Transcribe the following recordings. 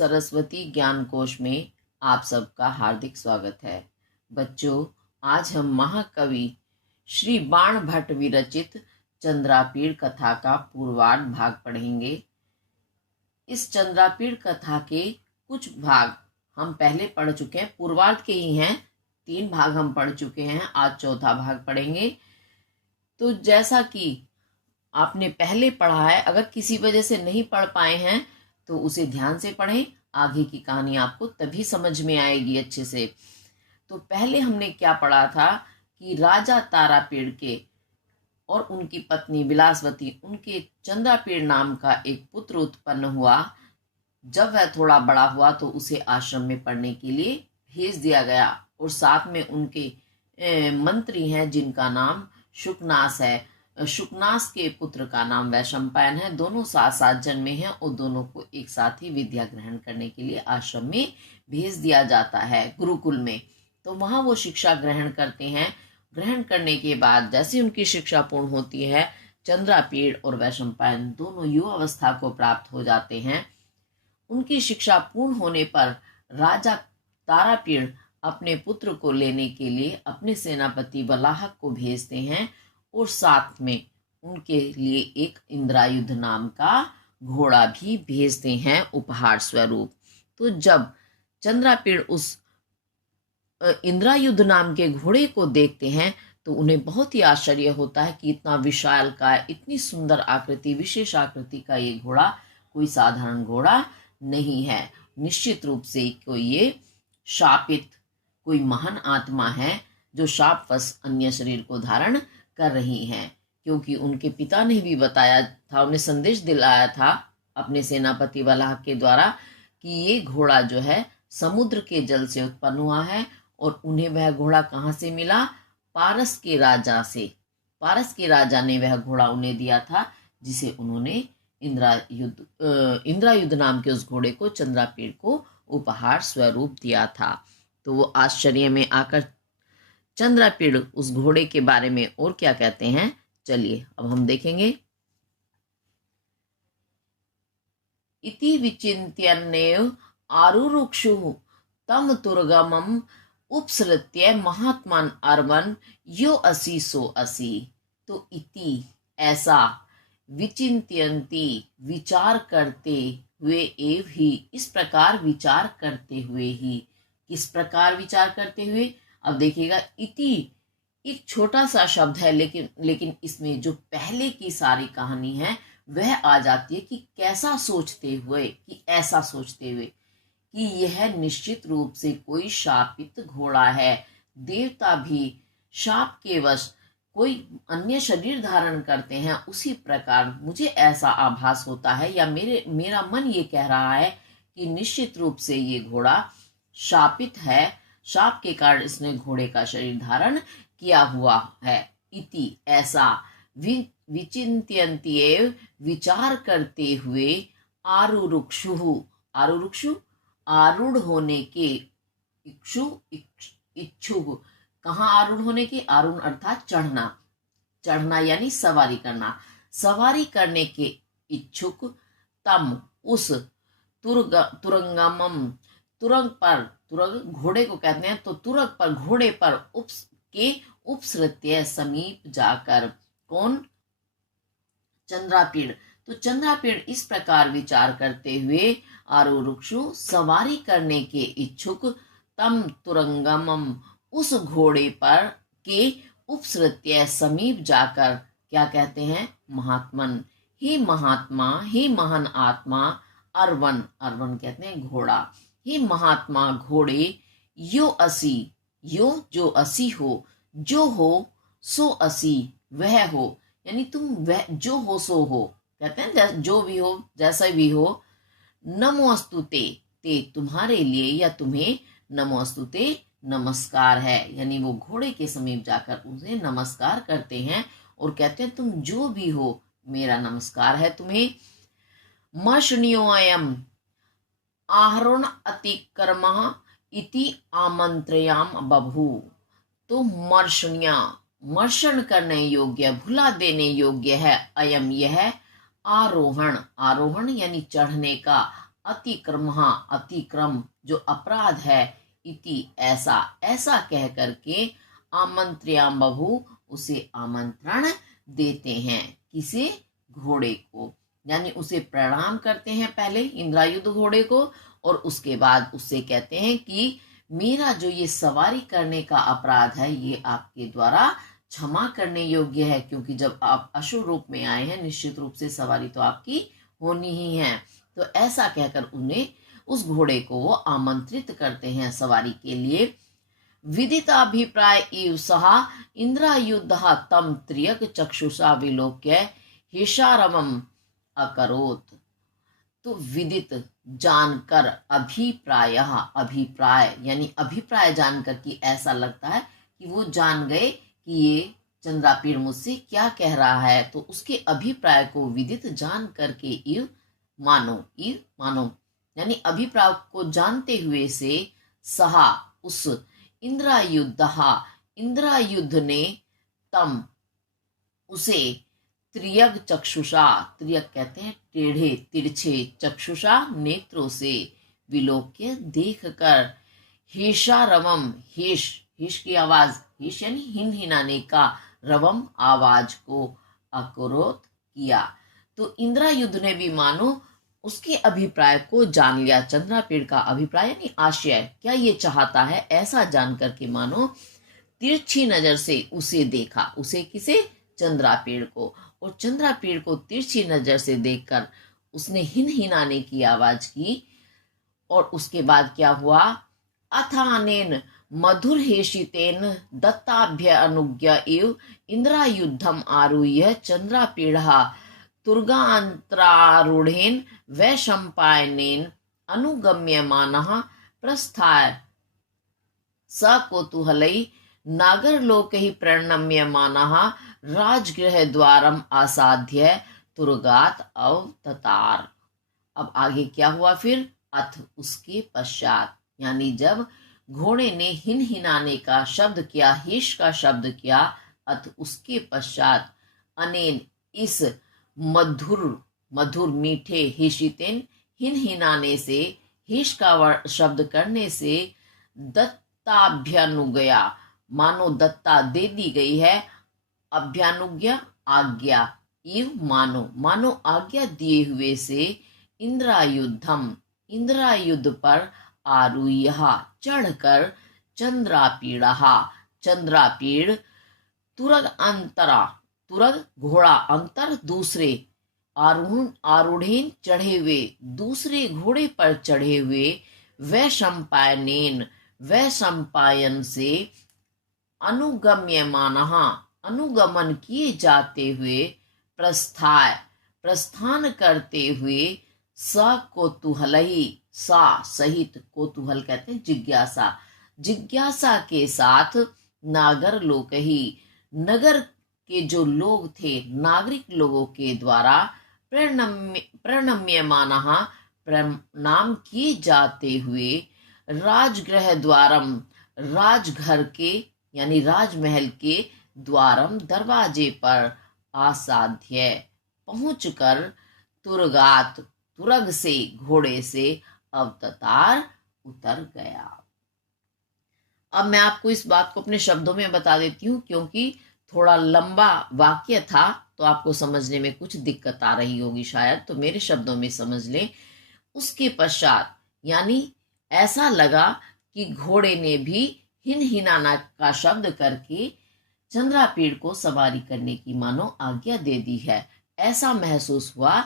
सरस्वती ज्ञान कोश में आप सबका हार्दिक स्वागत है। बच्चों, आज हम महाकवि श्री बाण भट्ट विरचित चंद्रापीड़ कथा का पूर्वार्ध भाग पढ़ेंगे। इस चंद्रापीड़ कथा के कुछ भाग हम पहले पढ़ चुके हैं, पूर्वार्ध के ही हैं। 3 भाग हम पढ़ चुके हैं, आज चौथा भाग पढ़ेंगे। तो जैसा कि आपने पहले पढ़ा है, अगर किसी वजह से नहीं पढ़ पाए हैं तो उसे ध्यान से पढ़ें, आगे की कहानी आपको तभी समझ में आएगी अच्छे से। तो पहले हमने क्या पढ़ा था कि राजा तारापीड़ के और उनकी पत्नी विलासवती, उनके चंद्रापीड़ नाम का एक पुत्र उत्पन्न हुआ। जब वह थोड़ा बड़ा हुआ तो उसे आश्रम में पढ़ने के लिए भेज दिया गया, और साथ में उनके मंत्री हैं जिनका नाम शुकनास है। शुकनास के पुत्र का नाम वैशंपायन है। दोनों साथ साथ जन्मे हैं और दोनों को एक साथ ही विद्या ग्रहण करने के लिए आश्रम में भेज दिया जाता है, गुरुकुल में। तो वहां वो शिक्षा ग्रहण करते हैं। ग्रहण करने के बाद जैसे उनकी शिक्षा पूर्ण होती है, चंद्रापीड़ और वैशंपायन दोनों युवावस्था को प्राप्त हो जाते हैं। उनकी शिक्षा पूर्ण होने पर राजा तारापीड़ अपने पुत्र को लेने के लिए अपने सेनापति वलाहक को भेजते हैं, और साथ में उनके लिए एक इंद्रायुध नाम का घोड़ा भी भेजते हैं उपहार स्वरूप। तो जब चंद्रापीड़ उस इंद्रायुध नाम के घोड़े को देखते हैं तो उन्हें बहुत ही आश्चर्य होता है कि इतना विशाल का, इतनी सुंदर आकृति, विशेष आकृति का ये घोड़ा कोई साधारण घोड़ा नहीं है। निश्चित रूप से कोई ये शापित, कोई महान आत्मा है जो शापवश अन्य शरीर को धारण कर रही हैं, क्योंकि उनके पिता ने भी बताया था, उन्हें संदेश दिलाया था अपने सेनापति वलाहक के द्वारा कि ये घोड़ा जो है समुद्र के जल से उत्पन्न हुआ है। और उन्हें वह घोड़ा कहाँ से मिला? पारस के राजा से। पारस के राजा ने वह घोड़ा उन्हें दिया था, जिसे उन्होंने इंद्रायुध नाम के उस घोड़े को चंद्रापीड़ को उपहार स्वरूप दिया था। तो वो आश्चर्य में आकर चंद्रापीड़ उस घोड़े के बारे में और क्या कहते हैं, चलिए अब हम देखेंगे। इति विचिन्त्यन्नेव आरुरुक्षुः तम तुर्गमम् उपसृत्य महात्मान अर्वन यो असि सो असि। तो इति ऐसा, विचिन्त्यन्ति विचार करते हुए, एव ही इस प्रकार विचार करते हुए ही। किस प्रकार विचार करते हुए? अब देखिएगा, इति एक छोटा सा शब्द है, लेकिन इसमें जो पहले की सारी कहानी है वह आ जाती है कि कैसा सोचते हुए, कि ऐसा सोचते हुए कि यह निश्चित रूप से कोई शापित घोड़ा है। देवता भी शाप के वश कोई अन्य शरीर धारण करते हैं, उसी प्रकार मुझे ऐसा आभास होता है, या मेरा मन ये कह रहा है कि निश्चित रूप से ये घोड़ा शापित है। शाप के कारण इसने घोड़े का शरीर धारण किया हुआ है। इति ऐसा, विचिन्त्यन्त्येव विचार करते हुए, आरुरुक्षुः आरुरुक्षु आरूढ़ होने के, इच्छुक कहाँ आरूढ़ होने के? आरूढ़ अर्थात चढ़ना, चढ़ना यानी सवारी करना, सवारी करने के इच्छुक। तम उस, तुरंगमम तुरंग पर, तुरंग घोड़े को कहते हैं, तो तुरंग पर, घोड़े पर, उपसृत्य समीप जाकर। कौन? चंद्रापीड़। तो चंद्रापीड़ इस प्रकार विचार करते हुए, आरुरुक्षु सवारी करने के इच्छुक, तम तुरंगमम उस घोड़े पर के, उपसृत्य समीप जाकर क्या कहते हैं? महात्मन, हे महात्मा, हे महान आत्मा, अर्वन, अर्वन कहते हैं घोड़ा, हे महात्मा घोड़े, यो असी, यो जो असी हो, जो हो सो असी वह हो, यानी तुम वह जो हो सो हो, कहते हैं जो भी हो, जैसा भी हो। नमोस्तु ते, ते तुम्हारे लिए या तुम्हें, नमोस्तु ते नमस्कार है, यानी वो घोड़े के समीप जाकर उसे नमस्कार करते हैं और कहते हैं तुम जो भी हो, मेरा नमस्कार है तुम्हें। मशनियोयम आहरण अतिक्रमः इति आमंत्रयाम बभू। तो मर्शनिया, मर्शन करने योग्य, भुला देने योग्य है, अयम यह, आरोहण, आरोहण यानी चढ़ने का, अतिक्रम जो अपराध है, इति ऐसा, ऐसा कह करके आमंत्र्याम बभू, उसे आमंत्रण देते हैं। किसे? घोड़े को, यानी उसे प्रणाम करते हैं पहले इंद्रायुध घोड़े को, और उसके बाद उससे कहते हैं कि मेरा जो ये सवारी करने का अपराध है ये आपके द्वारा क्षमा करने योग्य है, क्योंकि जब आप अश्व रूप में आए हैं निश्चित रूप से सवारी तो आपकी होनी ही है। तो ऐसा कहकर उन्हें, उस घोड़े को वो आमंत्रित करते हैं सवारी के लिए। विदिताभिप्राय इव सहा इंद्रायुधः तम त्र्यक चक्षुषा विलोक्य हिषारवम अकरोत। तो विदित, जानकर, अभिप्राय यानी अभिप्राय जानकर कि ऐसा लगता है कि वो जान गए कि ये चंद्रापीड़ मुझसे क्या कह रहा है, तो उसके अभिप्राय को विदित जान करके इव मानो यानी अभिप्राय को जानते हुए से सहा, उस इंद्रायुध ने तम, उसे त्रियग चक्षुषा, त्रियग कहते हैं टेढ़े तिरछे, चक्षुषा नेत्रों से, विलोक्य देख कर, हिषा रवम, हिष की आवाज, हिष यानी हिनहिनाने का, रवम आवाज को, अकरोत किया। तो इंद्रायुध ने भी मानो उसके अभिप्राय को जान लिया, चंद्रापीड़ का अभिप्राय यानी आशय क्या ये चाहता है, ऐसा जान करके मानो तिरछी नजर से उसे देखा। उसे किसे? चंद्रापीड़ को। और चंद्रापीड़ को तिरछी नजर से देखकर उसने हिनहिनाने की आवाज की। और उसके बाद क्या हुआ? अथानेन मधुर हेशितेन दत्ताभ्य अनुज्ञा इव इंद्रायुद्धम आरुह्य चंद्रापीड़ा तुर्गांतरारूढ़ेन वैशंपायनेन अनुगम्यमानः प्रस्थाय सकौतूहलै नागरलोकैः प्रणम्यमानः राजगृह द्वारम आसाध्य तुर्गात अवततार। अब आगे क्या हुआ फिर? अथ, उसके पश्चात, यानी जब घोड़े ने हिनहिनाने का शब्द किया, हिश का शब्द किया, अथ उसके पश्चात, अनेन इस मधुर मीठे, हिशितेन हिनहिनाने से, हिश का शब्द करने से, दत्ताभ्यनुज्ञा मानो दत्ता दे दी गई है, अभ्यानुज्ञा आज्ञा, इव मानो आज्ञा दिए हुए से, इंद्रायुद्धम इंद्रायुद्ध पर, आरुह्य चढ़कर, चंद्रापीड़ तुरग घोड़ा, अंतर दूसरे, आरूढ़ेन चढ़े हुए, दूसरे घोड़े पर चढ़े हुए, वैशंपायन से, अनुगमन किए जाते हुए, प्रस्थान करते हुए, सकौतूहलहि, सा सहित, कौतूहल कहते हैं जिज्ञासा के साथ, नागर लोकहि, नगर के जो लोग थे, नागरिक लोगों के द्वारा, प्रणम्यमानः प्रणाम किए जाते हुए, राजगृह द्वारम राजघर के यानी राजमहल के, द्वारम दरवाजे पर, आसाध्य पहुंचकर, तुरग से घोड़े से, अवततार उतर गया। अब मैं आपको इस बात को अपने शब्दों में बता देती हूँ, क्योंकि थोड़ा लंबा वाक्य था तो आपको समझने में कुछ दिक्कत आ रही होगी शायद, तो मेरे शब्दों में समझ लें। उसके पश्चात यानी ऐसा लगा कि घोड़े ने भी हिनहिनाना का शब्द करके चंद्रापीड़ को सवारी करने की मानो आज्ञा दे दी है, ऐसा महसूस हुआ।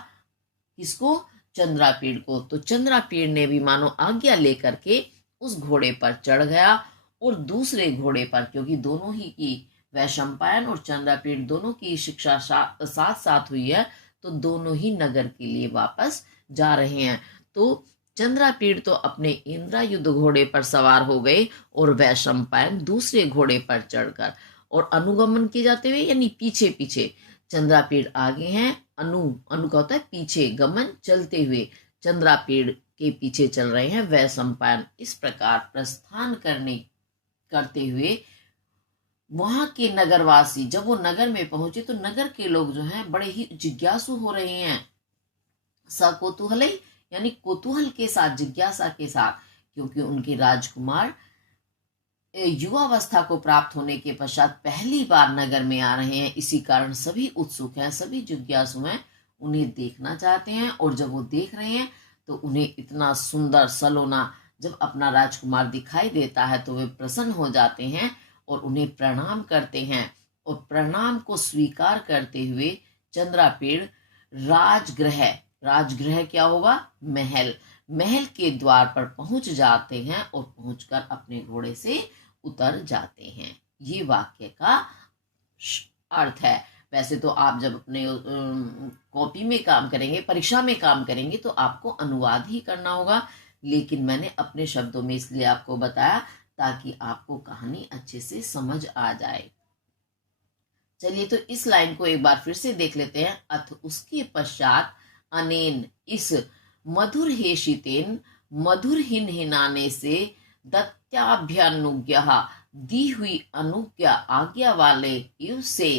किसको? चंद्रापीड़ को। तो चंद्रापीड़ ने भी मानो आज्ञा लेकर के उस घोड़े पर चढ़ गया, और दूसरे घोड़े पर, क्योंकि दोनों ही की, वैशंपायन और चंद्रापीड़ दोनों की शिक्षा साथ साथ हुई है, तो दोनों ही नगर के लिए वापस जा रहे हैं। तो चंद्रापीड़ तो अपने इंद्रायुध घोड़े पर सवार हो गए, और वैशंपायन दूसरे घोड़े पर चढ़कर, और अनुगमन किए जाते हुए यानी पीछे पीछे, चंद्रापीड़ आगे हैं, अनु का होता है पीछे, गमन चलते हुए, चंद्रापीड़ के पीछे चल रहे हैं वैशंपायन। इस प्रकार प्रस्थान करते हुए वहां के नगरवासी, जब वो नगर में पहुंचे तो नगर के लोग जो हैं बड़े ही जिज्ञासु हो रहे हैं, सकौतूहल यानी कौतूहल के साथ, जिज्ञासा के साथ, क्योंकि उनके राजकुमार युवावस्था को प्राप्त होने के पश्चात पहली बार नगर में आ रहे हैं। इसी कारण सभी उत्सुक हैं, सभी जिज्ञासु हैं, उन्हें देखना चाहते हैं। और जब वो देख रहे हैं तो उन्हें इतना सुंदर सलोना जब अपना राजकुमार दिखाई देता है तो वे प्रसन्न हो जाते हैं और उन्हें प्रणाम करते हैं। और प्रणाम को स्वीकार करते हुए चंद्रापीड़ राजगृह, राजगृह क्या होगा, महल, महल के द्वार पर पहुंच जाते हैं और पहुंचकर अपने घोड़े से उतर जाते हैं। ये वाक्य का अर्थ है। वैसे तो आप जब अपने कॉपी में काम करेंगे, परीक्षा में काम करेंगे, तो आपको अनुवाद ही करना होगा, लेकिन मैंने अपने शब्दों में इसलिए आपको बताया ताकि आपको कहानी अच्छे से समझ आ जाए। चलिए तो इस लाइन को एक बार फिर से देख लेते हैं। अथ उसके पश्चात अनेन, इस मधुर हेशितेन, मधुर हिनहिनाने से, दत्याभ्यनुज्ञा, दी हुई अनुज्ञा, आज्ञा वाले युव से,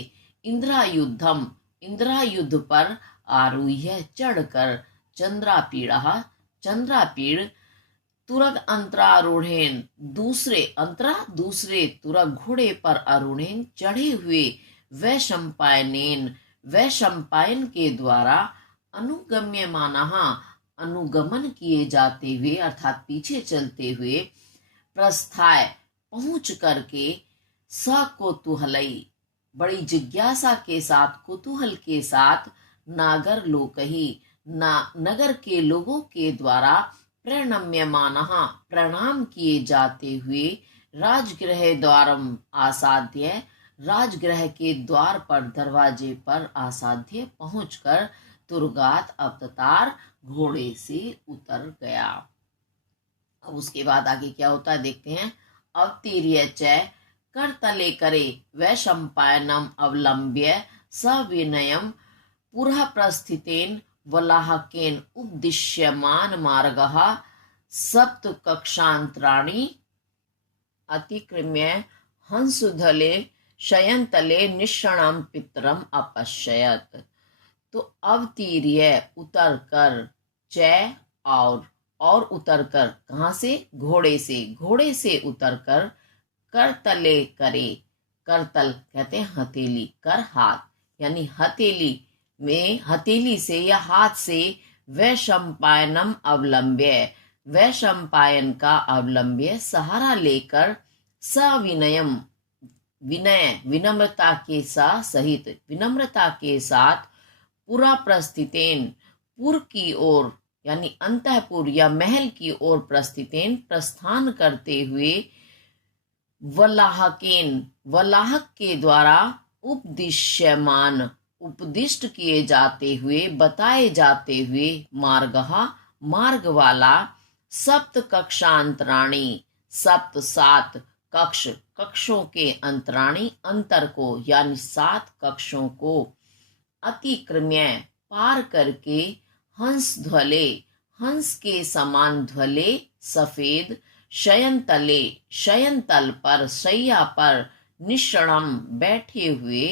इंद्रायुद्धम, इंद्रायुद्ध पर आरूह्य, चढ़कर, चंद्रापीड़ा, चंद्रापीड़, तुरग अंतरारूढ़ेन, दूसरे अंतरा, दूसरे तुरग घोड़े पर आरूढ़ेन, चढ़े हुए, वैशंपायनेन, वैशंपायन के द्वारा, अनुगम्यमानः, अनुगमन किए जाते हुए अर्थात पीछे चलते हुए, प्रस्थाय, पहुंच करके, सकौतूहलई, बड़ी जिज्ञासा के साथ, कुतूहल के साथ, नागर लोकही, नगर के लोगों के द्वारा, प्रणम्यमानः, प्रणाम किए जाते हुए, राजगृह द्वारम आसाद्य, राजगृह के द्वार पर, दरवाजे पर, आसाध्य पहुंचकर, तुरगात अवतार, घोड़े से उतर गया। अब उसके बाद आगे क्या होता है देखते हैं। अवतीर्य च करतले करे, वैशंपायनम अवलंब्य, सविनयम पुरः प्रस्थितेन, वलाहकेन उपदिश्यमान मार्गः, सप्त कक्षांतराणि अतिक्रम्य, हंसुधले शयनतले निषणम पितरम अपश्यत। तो अवतीर्य, उतर कर, च और उतर कर, कहां से, घोड़े से, घोड़े से उतर कर, करतले करे, करतल कहते हैं हथेली, कर हाथ, यानी हथेली में, हथेली से या हाथ से, वैशंपायनम अवलंब्य, वैशंपायन का अवलंब्य सहारा लेकर, सविनयम, विनय, विनम्रता के साथ, सहित विनम्रता के साथ, पुरा प्रस्थितेन, पुर की ओर यानी अंतःपुर या महल की ओर, प्रस्थितेन प्रस्थान करते हुए, वलाहकेन, वलाहक के द्वारा, उपदिश्यमान, उपदिष्ट किए जाते हुए, बताए जाते हुए, मार्गः, मार्ग वाला, सप्त कक्षांतराणी, सप्त सात, कक्ष, कक्षों के, अंतराणी अंतर को यानी 7 कक्षों को, अतिक्रम्य पार करके, हंस ध्वले, हंस के समान ध्वले, सफेद, शयन तले, शयन तल पर, शैया पर, निषणम बैठे हुए,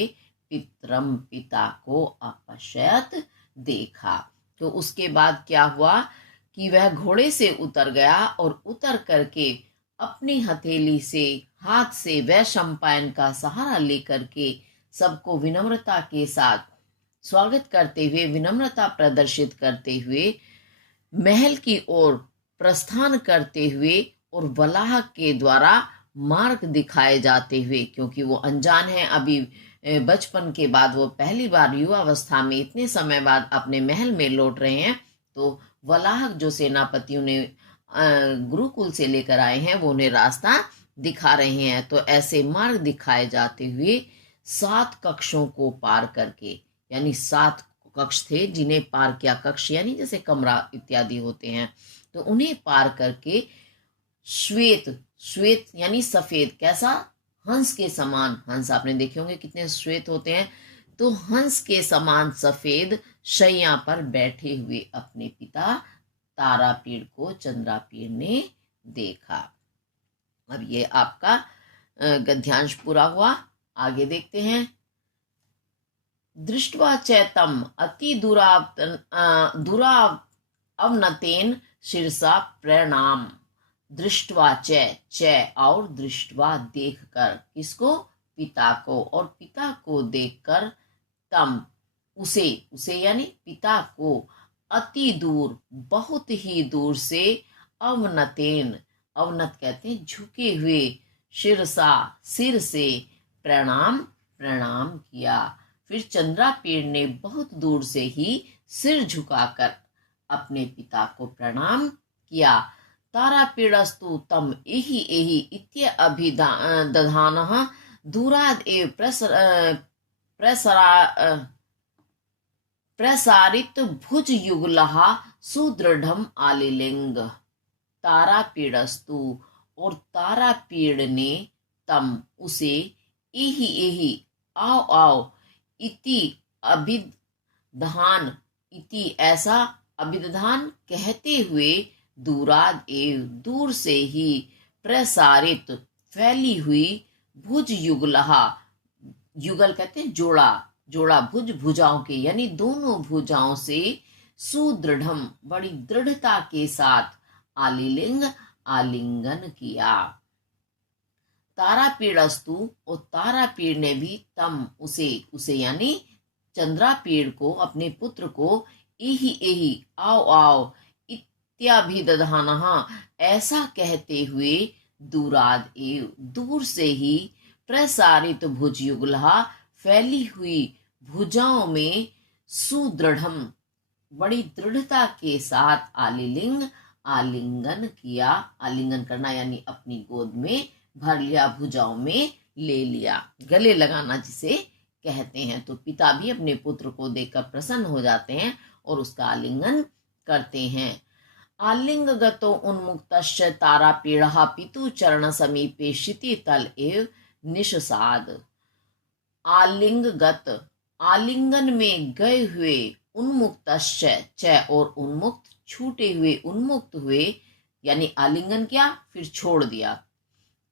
पितरम पिता को अपश्यत देखा। तो उसके बाद क्या हुआ कि वह घोड़े से उतर गया और उतर करके अपनी हथेली से, हाथ से, वैशंपायन का सहारा लेकर के सबको विनम्रता के साथ स्वागत करते हुए, विनम्रता प्रदर्शित करते हुए, महल की ओर प्रस्थान करते हुए और वलाहक के द्वारा मार्ग दिखाए जाते हुए, क्योंकि वो अनजान है, अभी बचपन के बाद वो पहली बार युवावस्था में इतने समय बाद अपने महल में लौट रहे हैं, तो वलाहक जो सेनापति उन्हें गुरुकुल से लेकर आए हैं वो उन्हें रास्ता दिखा रहे हैं। तो ऐसे मार्ग दिखाए जाते हुए 7 कक्षों को पार करके, यानी 7 कक्ष थे जिन्हें पार किया, कक्ष यानी जैसे कमरा इत्यादि होते हैं, तो उन्हें पार करके, श्वेत, श्वेत यानी सफेद, कैसा, हंस के समान, हंस आपने देखे होंगे कितने श्वेत होते हैं, तो हंस के समान सफेद शैया पर बैठे हुए अपने पिता तारापीड़ को चंद्रापीड़ ने देखा। अब ये आपका गद्यांश पूरा हुआ। आगे देखते हैं। दृष्ट्वा चैतम अति अवनतेन शिरसा प्रणाम, दृष्टवा च और दृष्टवा देखकर, किसको? पिता को, और पिता को देखकर तम उसे, उसे यानी पिता को, अति दूर बहुत ही दूर से, अवनतेन, अवनत कहते हैं झुके हुए, शिरसा सिर से, प्रणाम प्रणाम किया। फिर चंद्रापीड़ ने बहुत दूर से ही सिर झुकाकर अपने पिता को प्रणाम किया। तारापीडस्तु तम एहि एहि इत्य अभिदधानः दूराद एव प्रसारित भुज युगलः सुदृढ़म आलिलिंग। तारापीडस्तु, और तारापीड़ ने, तम उसे, एहि एहि आओ आओ, इति अभिधान, इति ऐसा, अभिधान कहते हुए, दूराद एव दूर से ही, प्रसारित फैली हुई, भुज युगलहा, युगल कहते हैं जोड़ा, जोड़ा भुज भुजाओं के, यानी दोनों भुजाओं से, सुदृढ़म बड़ी दृढ़ता के साथ, आलिलिंग आलिंगन किया। तारापीड़स्तु, और तारापीड़ ने भी, तम उसे, उसे यानी चंद्रापीड़ को, अपने पुत्र को, एहि एहि आओ आओ, इत्याभिदधानः ऐसा कहते हुए, दूराद एव दूर से ही, प्रसारित भुजयुगलः फैली हुई भुजाओं में, सुदृढ़म बड़ी दृढ़ता के साथ, आलिलिंग आलिंगन किया। आलिंगन करना यानी अपनी गोद में भर लिया, भुजाओं में ले लिया, गले लगाना जिसे कहते हैं। तो पिता भी अपने पुत्र को देखकर प्रसन्न हो जाते हैं और उसका आलिंगन करते हैं। आलिंगगतो उन्मुक्तश्च तारापीड़ः पितु चरण समीपे क्षितितल एव निषसाद। आलिंगगत, आलिंगन में गए हुए, उन्मुक्तश्च च और उन्मुक्त, छूटे हुए, उन्मुक्त हुए, यानी आलिंगन किया फिर छोड़ दिया।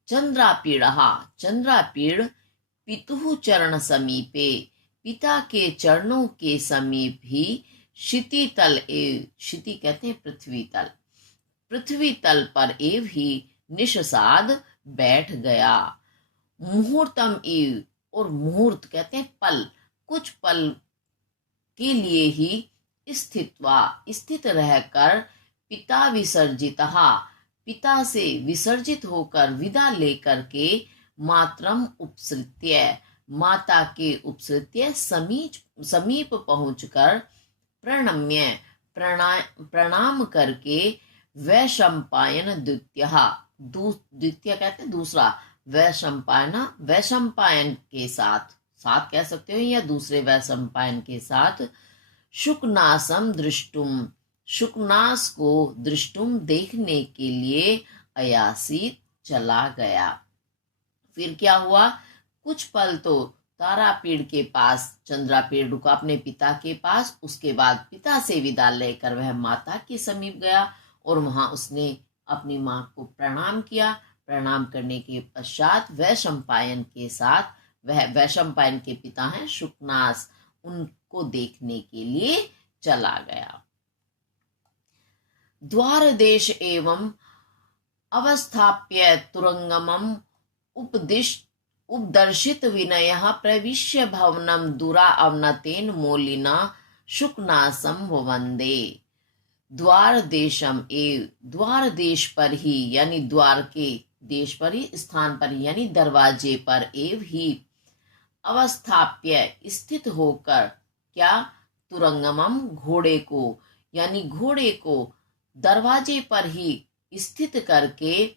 चंद्रापीड़ः, चंद्रापीड़, पितुः चरण समीपे, पिता के चरणों के समीप ही, क्षितितल एव, क्षिति कहते हैं पृथ्वी तल, पृथ्वी तल पर एव ही, निषसाद बैठ गया। मुहूर्तम एव, और मुहूर्त कहते हैं पल, कुछ पल के लिए ही, स्थित्वा स्थित रहकर, पिता विसर्जितः पिता से विसर्जित होकर, विदा लेकर के, मातरम उपसृत्य माता के उपसृत्य समीप पहुंचकर, प्रणम्य प्रणाम करके, वैशंपायन द्वितीय कहते हैं दूसरा, वैशंपायन के साथ, साथ कह सकते हो या दूसरे वैशंपायन के साथ, शुकनासम दृष्टुम, शुकनास को, दृष्टुम देखने के लिए, अयासित चला गया। फिर क्या हुआ? कुछ पल तो तारापीड़ के पास चंद्रापीड़ रुका, अपने पिता के पास। उसके बाद पिता से विदा लेकर वह माता के समीप गया और वहां उसने अपनी मां को प्रणाम किया। प्रणाम करने के पश्चात वैशंपायन के साथ, वह वैशंपायन के पिता हैं शुकनास, उनको देखने के लिए चला गया। द्वार देश एवं अवस्थाप्य तुरंगमम उपदर्शित विनयः प्रविश्य भवनम दूरा अवनतेन मोलिना शुकनासम वंदे। द्वार देशम एव, द्वार देश पर ही, यानी द्वार के देश पर ही, स्थान पर ही, यानी दरवाजे पर, एव ही, अवस्थाप्य स्थित होकर, क्या? तुरंगमम घोड़े को, यानी घोड़े को दरवाजे पर ही स्थित करके,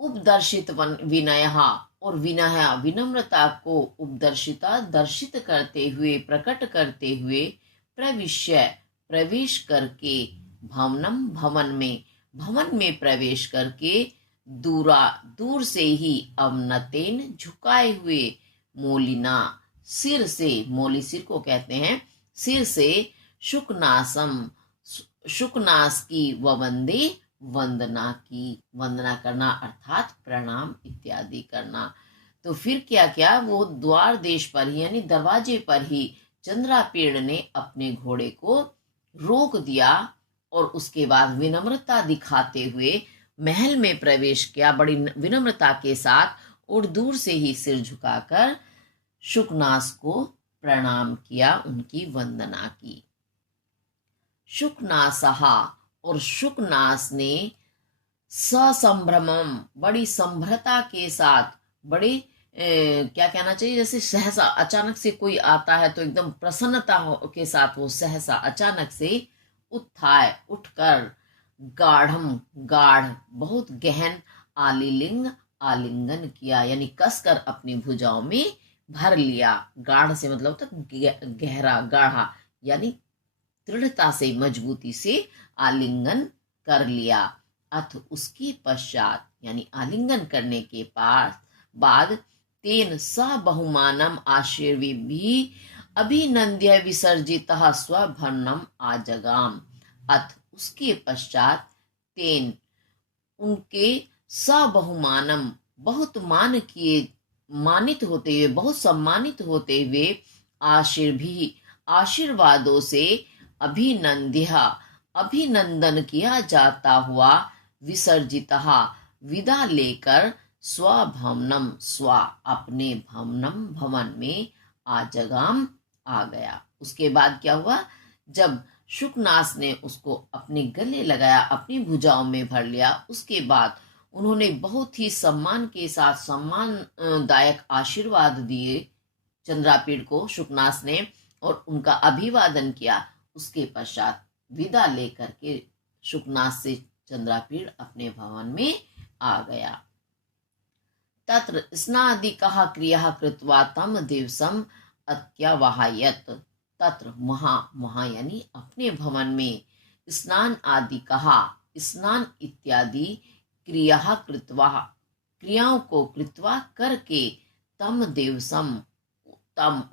उपदर्शित विनयः, और विनय विनम्रता को, उपदर्शिता दर्शित करते हुए, प्रकट करते हुए, प्रविश्य प्रवेश करके, भवनम भवन में, भवन में प्रवेश करके, दूरा दूर से ही, अवनतेन झुकाए हुए, मोलिना सिर से, मोली सिर को कहते हैं, सिर से, शुकनासम शुकनास की, वंदे वंदना की, वंदना करना अर्थात प्रणाम इत्यादि करना। तो फिर क्या क्या, वो द्वार देश पर ही, यानी दरवाजे पर ही, चंद्रापीड़ ने अपने घोड़े को रोक दिया और उसके बाद विनम्रता दिखाते हुए महल में प्रवेश किया, बड़ी विनम्रता के साथ, और दूर से ही सिर झुकाकर शुकनास को प्रणाम किया, उनकी वंदना की। शुकनासहा, और शुकनास ने ससंभ्रमम, बड़ी संभ्रता के साथ, बड़े क्या कहना चाहिए, जैसे सहसा अचानक से कोई आता है तो एकदम प्रसन्नता के साथ वो सहसा अचानक से उत्थाय, उठकर, गाढ़म, गाढ़, बहुत गहन, आलिलिंग, आलिंगन किया, यानी कसकर अपनी भुजाओं में भर लिया। गाढ़ से मतलब होता गहरा, गाढ़ा, यानी दृढ़ता से, मजबूती से आलिंगन कर लिया। अथ उसके पश्चात, यानी आलिंगन करने के बाद तेन स बहुमानम आशीर्विभी अभिनंद्य विसर्जितः स्वभर्णम आजगाम। अथ उसके पश्चात तेन उनके सबहुमानम, बहुत मानित होते हुए, बहुत सम्मानित होते हुए, आशीर्वादों से, अभिनंदन किया जाता हुआ, विसर्जितः विदा लेकर, स्वभवनम, अपने भवन में, आजगाम, आ गया। उसके बाद क्या हुआ, जब शुकनास ने उसको अपने गले लगाया, अपनी भुजाओं में भर लिया, उसके बाद उन्होंने बहुत ही सम्मान के साथ सम्मानदायक आशीर्वाद दिए चंद्रापीड़ को, शुकनास ने, और उनका अभिवादन किया। उसके पश्चात विदा लेकर के शुकनास से चंद्रापीड़ अपने भवन में आ गया। तत्र स्नादिकः क्रियाः कृत्वा तम दिवसम अत्यवाहयत। तत्र वहां यानी अपने भवन में, स्नान आदि कहा, स्नान इत्यादि, क्रिया कृत्वा, क्रियाओं को, कृत्वा करके, तम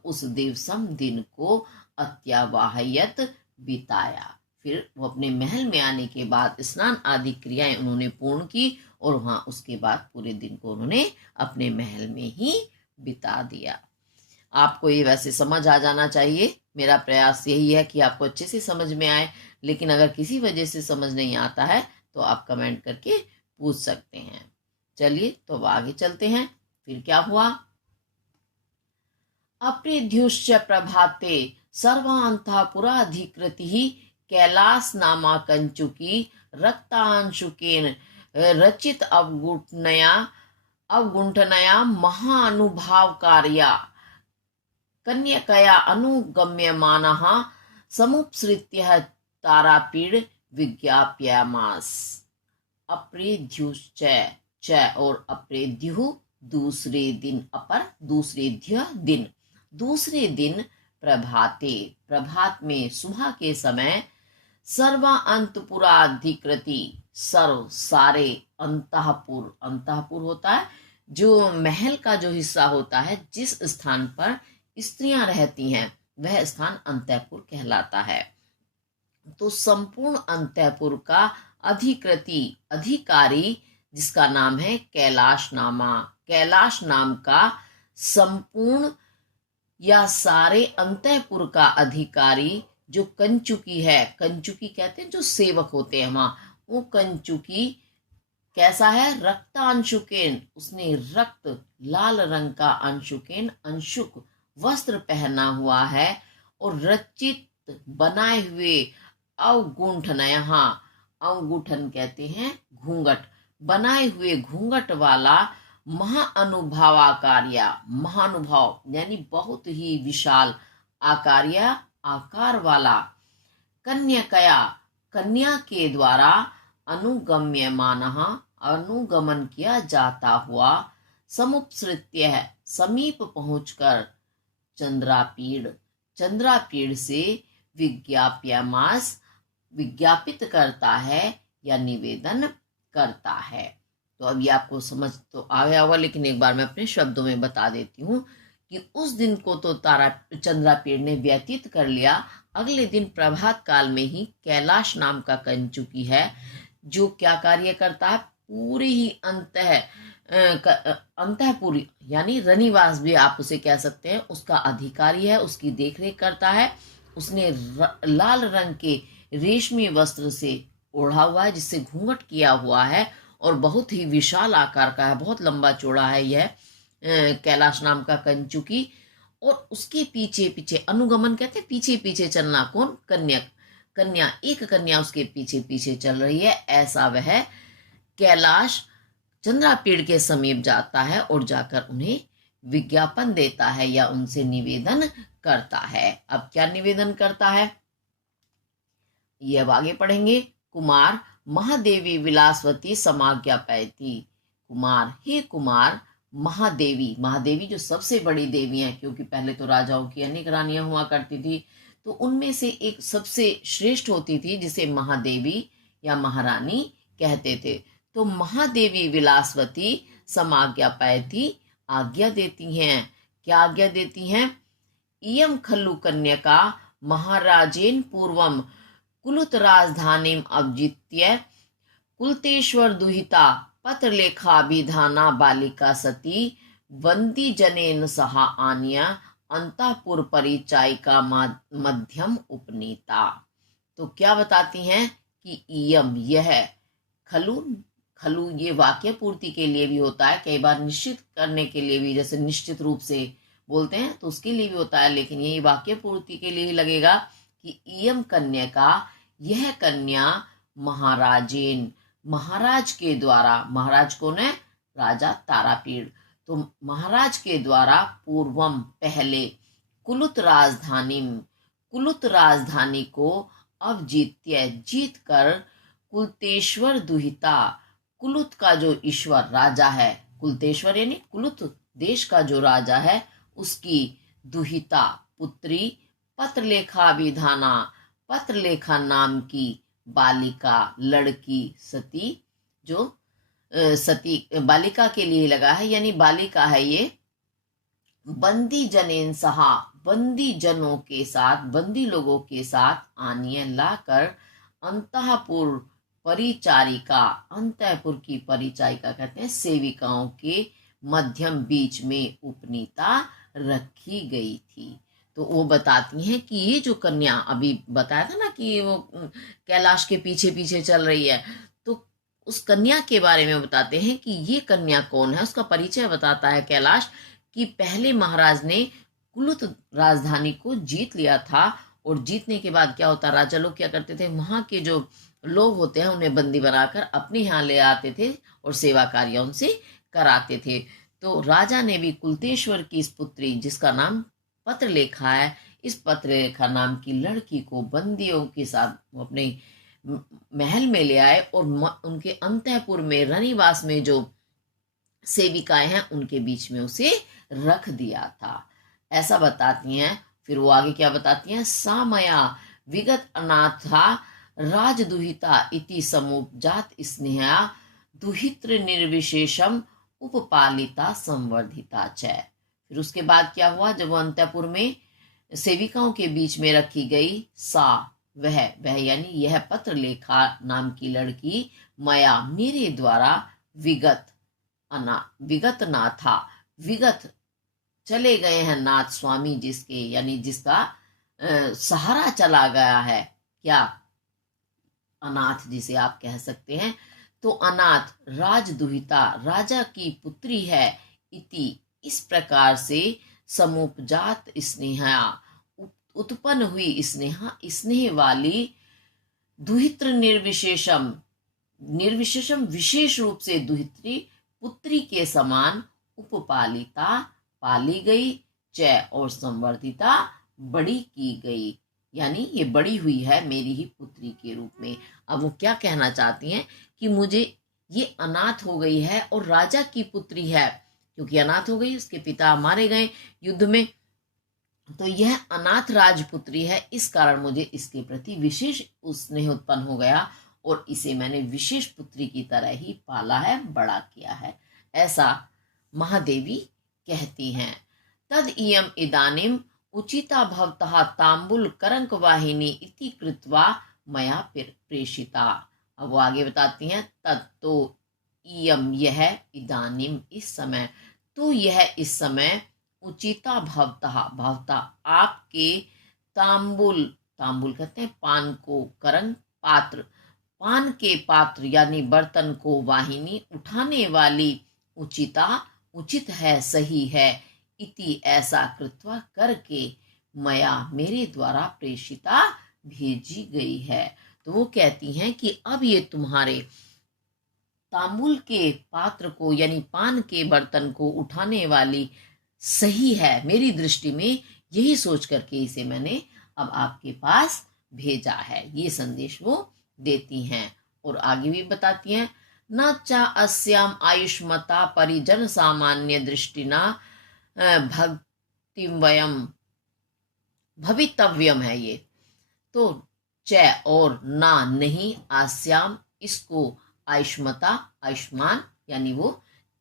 उस दिवसम, दिन को, अत्यावाहयत, बिताया। फिर वो अपने महल में आने के बाद स्नान आदि क्रियाएं उन्होंने पूर्ण की, और वहां उसके बाद पूरे दिन को उन्होंने अपने महल में ही बिता दिया। आपको ये वैसे समझ आ जाना चाहिए, मेरा प्रयास यही है कि आपको अच्छे से समझ में आए, लेकिन अगर किसी वजह से समझ नहीं आता है तो आप कमेंट करके पूछ सकते हैं। चलिए तो अब आगे चलते हैं। फिर क्या हुआ, अप्रेध्युश्च प्रभाते सर्वांतःपुराधिकृतिः कैलास नामा कंचुकी रक्तांशुकेन रचित अवगुंठनया महानुभावकार्या कन्यकया अनुगम्यमानः समुपसृत्य तारापीड़ विज्ञाप्यमास। अप्रेध्युश्च, और अप्रेध्यु दूसरे दिन, अपर दूसरे दिन, दूसरे दिन, प्रभाते, प्रभात में, सुबह के समय, सर्वांतपुराधिकृति, सर्व सारे, अंतःपुर, अंतःपुर होता है जो महल का जो हिस्सा होता है, जिस स्थान पर स्त्रियां रहती हैं वह स्थान अंतःपुर कहलाता है। तो संपूर्ण अंतःपुर का अधिकृति, अधिकारी, जिसका नाम है कैलाश नामा, कैलाश नाम का संपूर्ण या सारे अंतःपुर का अधिकारी जो कंचुकी है, कंचुकी कहते हैं जो सेवक होते हैं वहां, वो कंचुकी कैसा है, रक्तांशुकेन, उसने रक्त, लाल रंग का, अंशुकेन, अंशुक वस्त्र पहना हुआ है, और रचित, बनाए हुए, अवगुंठन, यहाँ अवगुंठन कहते हैं घूंघट, बनाए हुए घूंघट वाला, महाअनुभावाकार्या, महानुभाव यानी बहुत ही विशाल, आकार्या आकार वाला, कन्यकया कन्या के द्वारा, अनुगम्यमानः अनुगमन किया जाता हुआ, समुपसृत्य समीप पहुंचकर, चंद्रापीड़ चंद्रापीड़ से, विज्ञाप्यमास विज्ञापित करता है या निवेदन करता है। तो अब ये आपको समझ तो आ गया होगा, लेकिन एक बार मैं अपने शब्दों में बता देती हूँ कि उस दिन को तो चंद्रापीड़ ने व्यतीत कर लिया। अगले दिन प्रभात काल में ही कैलाश नाम का कंचुकी है जो क्या कार्य करता है, पूरे ही अंतःपुर यानी रनिवास भी आप उसे कह सकते हैं, उसका अधिकारी है, उसकी देखरेख करता है। उसने लाल रंग के रेशमी वस्त्र से ओढ़ा हुआ है, जिससे घूंघट किया हुआ है और बहुत ही विशाल आकार का है, बहुत लंबा चौड़ा है यह कैलाश नाम का कंचुकी। और उसके पीछे पीछे, अनुगमन कहते हैं पीछे पीछे चलना, कौन? कन्या। कन्या, एक कन्या उसके पीछे पीछे चल रही है। ऐसा वह कैलाश चंद्रापीड़ के समीप जाता है और जाकर उन्हें विज्ञापन देता है या उनसे निवेदन करता है। अब क्या निवेदन करता है ये अब आगे पढ़ेंगे। कुमार, महादेवी विलासवती समाज्ञापयति। कुमार, हे कुमार, महादेवी, महादेवी जो सबसे बड़ी देवी है, क्योंकि पहले तो राजाओं की अनेक रानियां हुआ करती थी, तो उनमें से एक सबसे श्रेष्ठ होती थी जिसे महादेवी या महारानी कहते थे। तो महादेवी विलासवती समाज्ञापयति, आज्ञा देती हैं। क्या आज्ञा देती हैं? इयं खल्लु कन्यका महाराजेन पूर्वम कुलुत राजधानीम अवजित्य कुलतेश्वर दुहिता पत्रलेखाभिधाना बालिका सती वंदी जनेन सहा आनिया अंतःपुर परिचायिका मध्यम उपनीता। तो क्या बताती हैं कि इयम, यह, खलु, खलु ये वाक्य पूर्ति के लिए भी होता है, कई बार निश्चित करने के लिए भी, जैसे निश्चित रूप से बोलते हैं तो उसके लिए भी होता है, लेकिन यही वाक्य पूर्ति के लिए ही लगेगा कि इयम कन्या का, यह कन्या महाराजेन, महाराज के द्वारा, महाराज कौन है? राजा तारापीड़। तो महाराज के द्वारा पूर्वम, पहले, कुलुत राजधानी, कुलुत राजधानी को अवजित्य, जीत कर, कुलतेश्वर दुहिता, कुलुत का जो ईश्वर राजा है, कुलतेश्वर यानी कुलुत देश का जो राजा है, उसकी दुहिता पुत्री, पत्रलेखाभिधाना, पत्रलेखा नाम की बालिका, लड़की, सती, जो सती बालिका के लिए लगा है, यानी बालिका है ये, बंदी जनेन सहा, बंदी जनों के साथ, बंदी लोगों के साथ, आनिय लाकर, अंतःपुर परिचारिका, अंतःपुर की परिचारिका कहते हैं सेविकाओं के मध्यम बीच में उपनीता रखी गई थी। तो वो बताती हैं कि ये जो कन्या, अभी बताया था ना कि वो कैलाश के पीछे पीछे चल रही है, तो उस कन्या के बारे में बताते हैं कि ये कन्या कौन है। उसका परिचय बताता है कैलाश कि पहले महाराज ने कुलुत राजधानी को जीत लिया था, और जीतने के बाद क्या होता, राजा लोग क्या करते थे, वहां के जो लोग होते हैं उन्हें बंदी बनाकर अपने यहाँ ले आते थे और सेवा कार्य उनसे कराते थे। तो राजा ने भी कुलतेश्वर की इस पुत्री, जिसका नाम पत्रलेखा है, इस पत्रलेखा नाम की लड़की को बंदियों के साथ अपने महल में ले आए और उनके अंतःपुर में, रनिवास में जो सेविकाएं हैं उनके बीच में उसे रख दिया था। ऐसा बताती हैं। फिर वो आगे क्या बताती हैं? सामया विगत अनाथा राजदुहिता इति समुपजात स्नेहा दुहित्र निर्विशेषम उपपालिता संवर्धिता च। फिर उसके बाद क्या हुआ, जब वो अंतःपुर में सेविकाओं के बीच में रखी गई, सा, वह यानी यह पत्रलेखा नाम की लड़की, मया, मेरे द्वारा, विगत नाथा, विगत चले गए हैं नाथ, स्वामी जिसके, यानी जिसका सहारा चला गया है, क्या? अनाथ जिसे आप कह सकते हैं। तो अनाथ राजदुहिता, राजा की पुत्री है, इति, इस प्रकार से, समुपजात स्नेहा, उत्पन्न हुई स्नेहा, स्नेह वाली, दुहित्र निर्विशेषम, निर्विशेषम विशेष रूप से दुहित्री, पुत्री के समान, उपपालिता, पाली गई, च, और संवर्धिता, बड़ी की गई, यानी ये बड़ी हुई है मेरी ही पुत्री के रूप में। अब वो क्या कहना चाहती हैं कि मुझे, ये अनाथ हो गई है और राजा की पुत्री है, क्योंकि अनाथ हो गई, उसके पिता मारे गए युद्ध में, तो यह अनाथ राजपुत्री है, इस कारण मुझे इसके प्रति विशेष स्नेह उत्पन्न हो गया और इसे मैंने विशेष पुत्री की तरह ही पाला है, बड़ा किया है। ऐसा महादेवी कहती हैं। तद इयम इदानीम उचिता भवतः तांबुल करंक वाहिनी इति कृत्वा मया प्रेषिता। अब वो आगे बताती हैं, तद, तो, इयम, यह, इदानीम, इस समय, तो यह इस समय, उचिता भवतः, भवता आपके, तांबुल तांबुल कहते हैं पान को, करंग पात्र, पान के पात्र यानी बर्तन को, वाहिनी उठाने वाली, उचिता उचित है, सही है, इति ऐसा कृत्वा करके, मया मेरे द्वारा प्रेषिता भेजी गई है। तो वो कहती हैं कि अब ये तुम्हारे तांबुल के पात्र को यानी पान के बर्तन को उठाने वाली सही है, मेरी दृष्टि में यही सोच करके इसे मैंने अब आपके पास भेजा है। ये संदेश वो देती हैं और आगे भी बताती हैं, न चा अस्याम आयुष्मता परिजन सामान्य दृष्टिना भक्ति वयम भवितव्यम है ये। तो च और ना नहीं, आस्याम इसको, आयुष्मता आयुष्मान यानी वो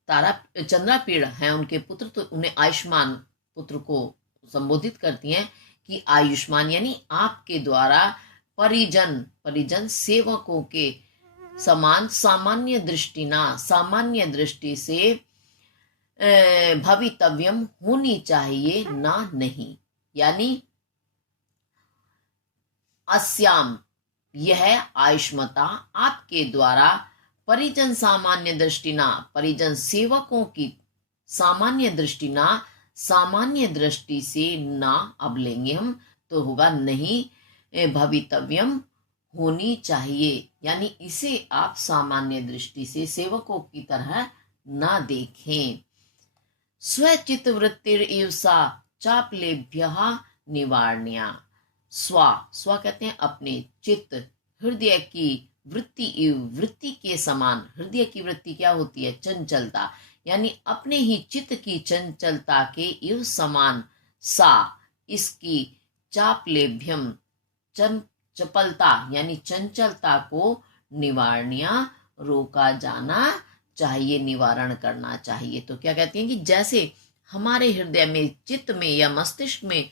तारा चंद्रापीड़ हैं उनके पुत्र, तो उन्हें आयुष्मान पुत्र को संबोधित करती हैं कि आयुष्मान यानी आपके द्वारा परिजन, परिजन सेवकों के समान, सामान्य दृष्टिना सामान्य दृष्टि से भवितव्यम होनी चाहिए, ना नहीं, यानी अस्याम यह आयुष्मता आपके द्वारा परिजन सामान्य दृष्टिना, परिजन सेवकों की सामान्य दृष्टिना, सामान्य दृष्टि से, ना अब लेंगे हम तो होगा नहीं, भवितव्यम होनी चाहिए, यानी इसे आप सामान्य दृष्टि से सेवकों की तरह ना देखें। स्वचित वृत्तिर इव सा चापलेभ्य निवारण्या। स्व कहते हैं अपने, चित्त हृदय की, वृत्ति इव वृत्ति के समान, हृदय की वृत्ति क्या होती है, चंचलता, यानी अपने ही चित्त की चंचलता के इव समान, सा इसकी, चापलेभ्यम चपलता यानी चंचलता को, निवारणिया रोका जाना चाहिए, निवारण करना चाहिए। तो क्या कहती हैं कि जैसे हमारे हृदय में, चित्त में या मस्तिष्क में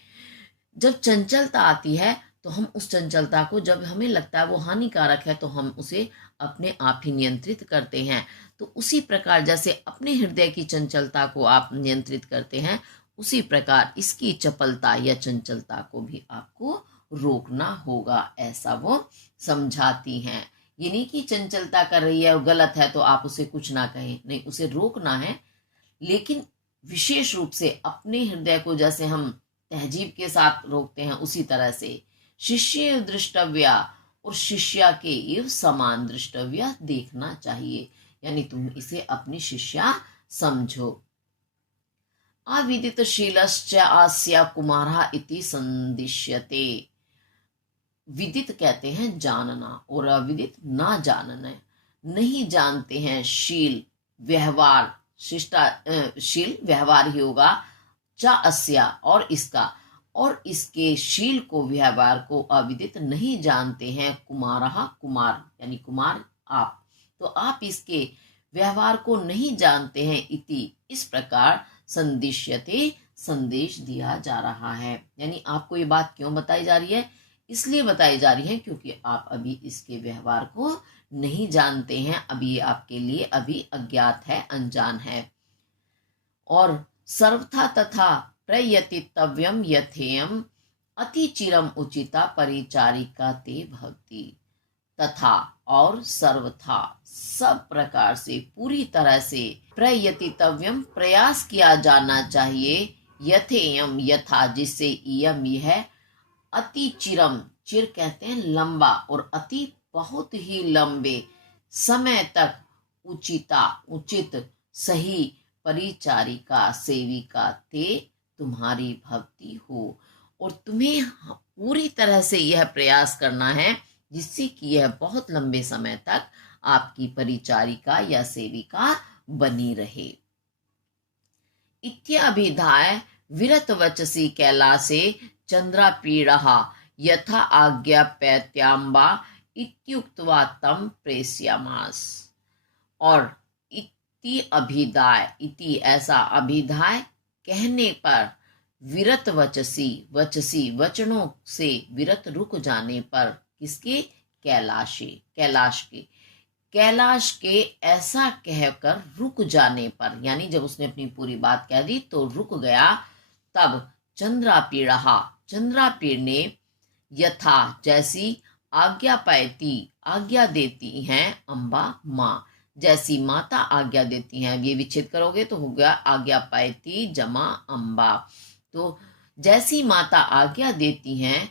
जब चंचलता आती है तो हम उस चंचलता को, जब हमें लगता है वो हानिकारक है, तो हम उसे अपने आप ही नियंत्रित करते हैं। तो उसी प्रकार जैसे अपने हृदय की चंचलता को आप नियंत्रित करते हैं, उसी प्रकार इसकी चपलता या चंचलता को भी आपको रोकना होगा, ऐसा वो समझाती हैं। ये नहीं कि चंचलता कर रही है और गलत है तो आप उसे कुछ ना कहें, नहीं, उसे रोकना है, लेकिन विशेष रूप से अपने हृदय को जैसे हम तहजीब के साथ रोकते हैं, उसी तरह से शिष्य दृष्टव्या और शिष्या के इव समान दृष्टव्या देखना चाहिए, यानी तुम इसे अपनी शिष्या समझो। अविदित शीलश्च आस्या कुमारा इति संदिश्यते। विदित कहते हैं जानना और अविदित ना जानना, नहीं जानते हैं शील व्यवहार, शिष्टा शील व्यवहार ही होगा, च अस्या और इसका, और इसके शील को व्यवहार को अविदित नहीं जानते हैं, कुमारहा कुमार यानी कुमार आप, तो आप इसके व्यवहार को नहीं जानते हैं, इति इस प्रकार संदिश्यते संदेश दिया जा रहा है। यानी आपको ये बात क्यों बताई जा रही है, इसलिए बताई जा रही है क्योंकि आप अभी इसके व्यवहार को नहीं जानते हैं, अभी आपके लिए अभी अज्ञात है, अनजान है। और सर्वथा तथा प्रयतितव्यम यथेयम अतिचिरम उचिता परिचारिका ते भक्ति। तथा और सर्वथा सब प्रकार से, पूरी तरह से, प्रयतितव्यम प्रयास किया जाना चाहिए, यथेयम यथा जिससे, इयम यह, अति चिरम चिर कहते हैं लंबा, और अति बहुत ही लंबे समय तक, उचिता उचित सही, परिचारिका सेविका ते तुम्हारी भक्ति हो। और तुम्हें पूरी तरह से यह प्रयास करना है जिससे कि यह बहुत लंबे समय तक आपकी परिचारिका या सेविका बनी रहे। इत्याभिधाय विरत वचसी कैलासे चंद्रापीड़ः यथा आज्ञाप्यत्याम्बा इत्युक्त्वा तम प्रेष्यामास। और इति अभिधाय, इति ऐसा, अभिधाय कहने पर, विरत वचसी वचसी वचनों से विरत रुक जाने पर, किसके, कैलाशे कैलाश के, कैलाश के ऐसा कहकर रुक जाने पर, यानी जब उसने अपनी पूरी बात कह दी तो रुक गया, तब चंद्रापीड़ः चंद्रापीड़ ने यथा जैसी, आज्ञा पायती आज्ञा देती हैं अम्बा माँ, जैसी माता आज्ञा देती हैं। ये विच्छेद करोगे तो हो गया आज्ञा पायती जमा अम्बा। तो जैसी माता आज्ञा देती हैं,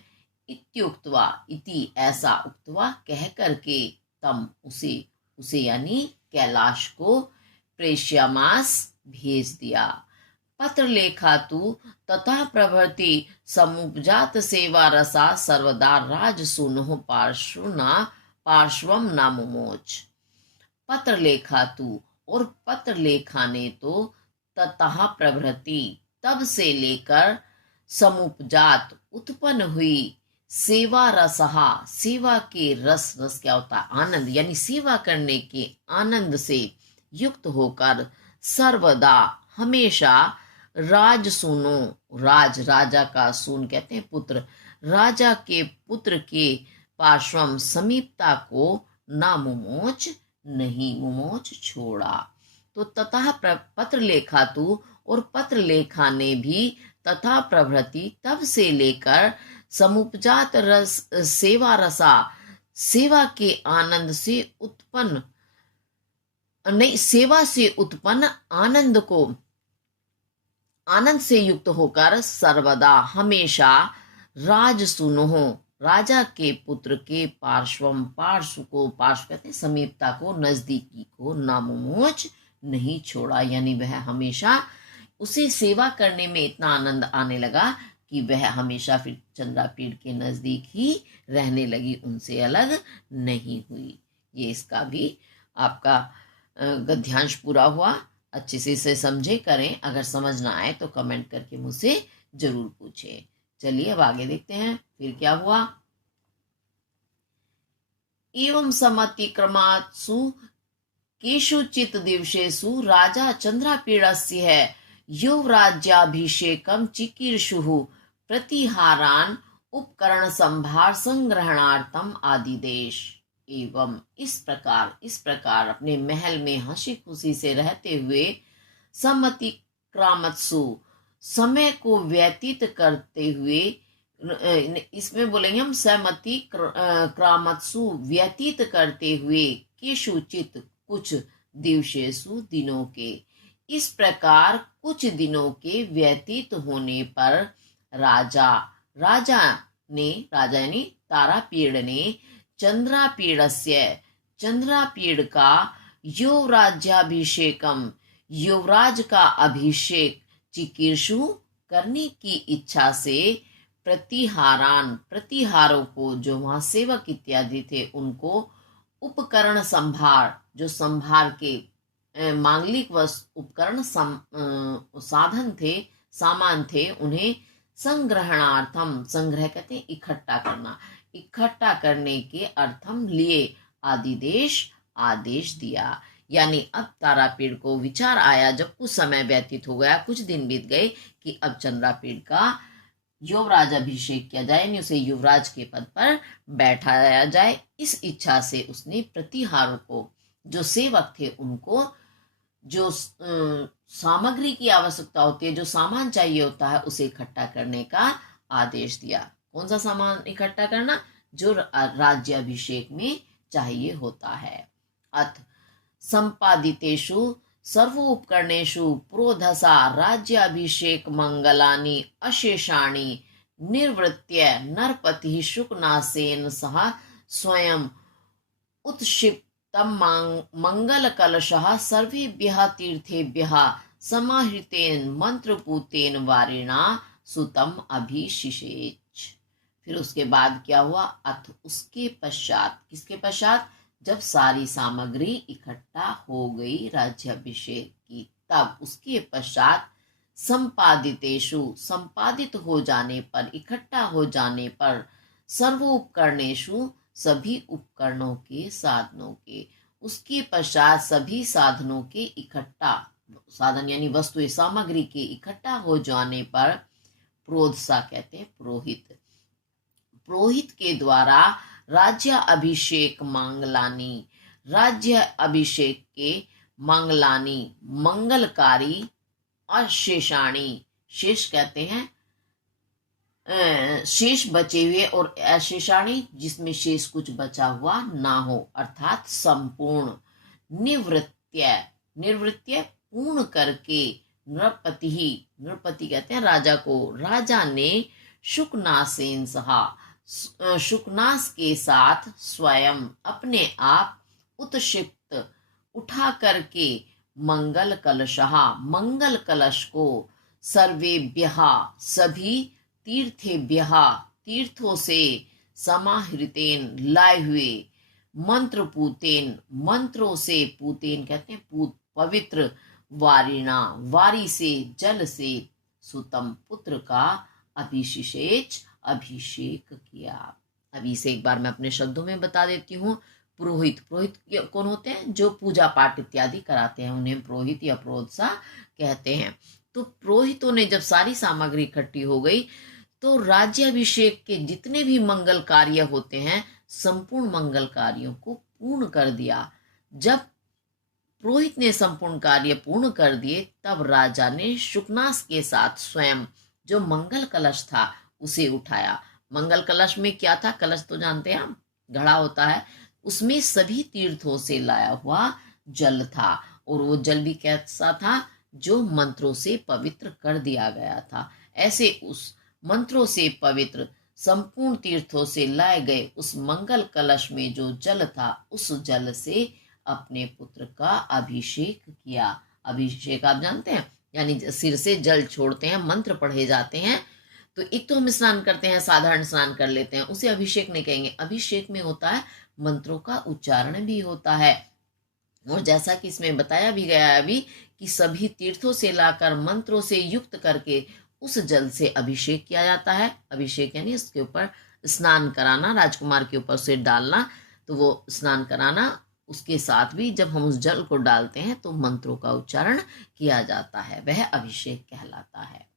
इत्युक्त्वा, इति ऐसा, उक्त्वा कह करके, तम उसे, उसे यानी कैलाश को, प्रेष्यामास भेज दिया। पत्र लेखा तू तथा प्रभृति समुपजात सेवा रसा सर्वदा राजसूनुः पार्श्वम न मुमोच। पत्र लेखा तू, और पत्र लेखा ने तो, ततः प्रभृति तब से लेकर, समुपजात उत्पन्न हुई, सेवा रसहा सेवा के रस, रस क्या होता है आनंद, यानी सेवा करने के आनंद से युक्त होकर, सर्वदा हमेशा, राज सुनो, राज राजा का सून कहते हैं पुत्र, राजा के पुत्र के पार्श्वम समीपता को, ना मुमोच नहीं मुमोच छोड़ा। तो तथा पत्र लेखा तू, और पत्र लेखा ने भी, तथा प्रभृति तब से लेकर, समुपजात रस सेवा रसा सेवा के आनंद से उत्पन्न, नहीं सेवा से उत्पन्न आनंद को, आनंद से युक्त होकर, सर्वदा हमेशा, राजसूनुः राजा के पुत्र के, पार्श्वम पार्श्व को, पार्श्व कहते हैं समीपता को, नजदीकी को, नामुमोच नहीं छोड़ा, यानी वह हमेशा, उसे सेवा करने में इतना आनंद आने लगा कि वह हमेशा फिर चंद्रापीड़ के नजदीक ही रहने लगी, उनसे अलग नहीं हुई। ये इसका भी आपका गद्यांश पूरा हुआ। अच्छे से इसे समझे करें, अगर समझ ना आए तो कमेंट करके मुझसे जरूर पूछें। चलिए अब आगे देखते हैं फिर क्या हुआ। एवं समतिक्रमात्सु केषुचित् दिवसेषु राजा चंद्रापीडस्य युवराज्याभिषेकं चिकीर्षुः प्रतिहारान् उपकरण संभार संग्रहणार्थम आदिदेश। एवं इस प्रकार अपने महल में हंसी खुशी से रहते हुए, समतिक्रामत्सु समय को व्यतीत करते हुए, इसमें बोलेंगे हम समति क्रामत्सु व्यतीत करते हुए, केषुचित् कुछ, दिवसेषु दिनों के, इस प्रकार कुछ दिनों के व्यतीत होने पर, राजा यानी तारापीड़ ने, चंद्रापीडस्य चंद्रापीड़ का, युवराज्याभिषेकम युवराज का अभिषेक, चिकीर्षु करने की इच्छा से, प्रतिहारों को, जो वहां सेवक इत्यादि थे उनको, उपकरण संभार जो संभार के मांगलिक उपकरण साधन थे, सामान थे, उन्हें संग्रहणार्थम, संग्रह कहते हैं इकट्ठा करना, इकट्ठा करने के अर्थम लिए, आदेश दिया। यानी अब तारापीड़ को विचार आया, जब कुछ समय व्यतीत हो गया, कुछ दिन बीत गए, कि अब चंद्रापीड़ का युवराज अभिषेक किया जाए, यानी उसे युवराज के पद पर बैठाया जाए। इस इच्छा से उसने प्रतिहारों को, जो सेवक थे उनको, जो सामग्री की आवश्यकता होती है, जो सामान चाहिए होता है, उसे इकट्ठा करने का आदेश दिया। कौन सा सामान इकट्ठा करना? जो राज्याभिषेक में चाहिए होता है। अथ संपादितेषु सर्वोपकरणेषु प्रोधसा राज्याभिषेक मंगलानि अशेषाणि निर्वृत्य नरपति शुकनासेन सह स्वयं उत्क्षिप्त मंगल कलशः सर्वेभ्यः तीर्थेभ्यः समाहृतेन मंत्रपूतेन वारिणा सुतम अभिषिषेच। फिर उसके बाद क्या हुआ? अथ उसके पश्चात, किसके पश्चात? जब सारी सामग्री इकट्ठा हो गई राज्याभिषेक की, तब उसके पश्चात संपादितेषु, संपादित हो जाने पर, इकट्ठा हो जाने पर, सर्वोपकरणेषु, सभी उपकरणों के, साधनों के, उसके पश्चात सभी साधनों के इकट्ठा, साधन यानी वस्तु सामग्री के इकट्ठा हो जाने पर, प्रोधसा कहते हैं पुरोहित, पुरोहित के द्वारा राज्य अभिषेक मांगलानी, राज्य अभिषेक के मांगलानी, मंगलकारी, अशेषाणी, शेष कहते हैं शेष बचे हुए और अशेषाणी जिसमें शेष कुछ बचा हुआ ना हो, अर्थात संपूर्ण। निवृत्त्य, निवृत्त्य पूर्ण करके। नृपति ही, नृपति कहते हैं राजा को। राजा ने शुकनासेन सहा, शुकनास के साथ स्वयं अपने आप उत्क्षिप्त उठा करके मंगल कलशहा, मंगल कलश को सर्वेभ्यः सभी तीर्थेभ्यः तीर्थों से समाहृतेन लाए हुए मंत्र पूतेन, मंत्रों से, पूतेन कहते हैं पूत पवित्र, वारिणा वारी से जल से, सुतम पुत्र का अभिषेच अभिषेक किया। अभी से एक बार मैं अपने शब्दों में बता देती हूँ। पुरोहित, पुरोहित कौन होते हैं? जो पूजा पाठ इत्यादि कराते हैं, उन्हें पुरोहित या प्रोत्सा कहते हैं। तो पुरोहितों ने जब सारी सामग्री इकट्ठी हो गई तो राज्याभिषेक के जितने भी मंगल कार्य होते हैं, संपूर्ण मंगल कार्यों को पूर्ण कर दिया। जब पुरोहित ने संपूर्ण कार्य पूर्ण कर दिए, तब राजा ने शुकनास के साथ स्वयं जो मंगल कलश था उसे उठाया। मंगल कलश में क्या था? कलश तो जानते हैं हम, घड़ा होता है, उसमें सभी तीर्थों से लाया हुआ जल था। और वो जल भी कैसा था? जो मंत्रों से पवित्र कर दिया गया था। ऐसे उस मंत्रों से पवित्र संपूर्ण तीर्थों से लाए गए उस मंगल कलश में जो जल था, उस जल से अपने पुत्र का अभिषेक किया। अभिषेक आप जानते हैं, यानी सिर से जल छोड़ते हैं, मंत्र पढ़े जाते हैं। तो एक तो हम स्नान करते हैं, साधारण स्नान कर लेते हैं, उसे अभिषेक नहीं कहेंगे। अभिषेक में होता है मंत्रों का उच्चारण भी होता है। और जैसा कि इसमें बताया भी गया है अभी कि सभी तीर्थों से लाकर मंत्रों से युक्त करके उस जल से अभिषेक किया जाता है। अभिषेक यानी इसके ऊपर स्नान कराना, राजकुमार के ऊपर सिर डालना, तो वो स्नान कराना। उसके साथ भी जब हम उस जल को डालते हैं तो मंत्रों का उच्चारण किया जाता है, वह अभिषेक कहलाता है।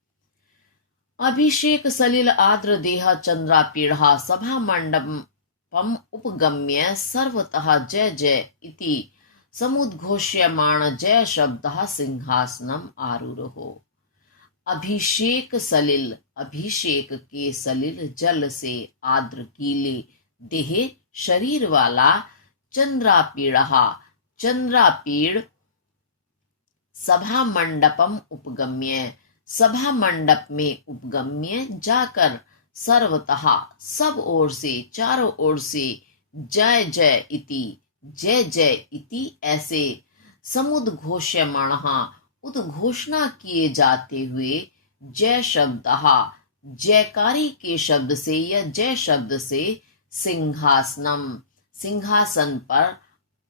अभिषेक सलिल आद्र देह चंद्रापीढ़ा सभा मंडपम उपगम्य सर्वतः जय जय इति समुद्घोष्यमाण जय शब्दः सिंहासनम आरूढ़ो। अभिषेक सलिल, अभिषेक के सलिल जल से आद्र गीले देह शरीर वाला, चंद्रापीढ़ा चंद्रापीड़, सभा मंडपम उपगम्य सभा मंडप में उपगम्य जाकर, सर्वतः सब ओर से, चारों ओर से, जय जय इति जय जय इति ऐसे, समुद्घोष्यमाण उद्घोषणा किए जाते हुए, जय शब्द जयकारी के शब्द से या जय शब्द से, सिंहासनम सिंहासन पर,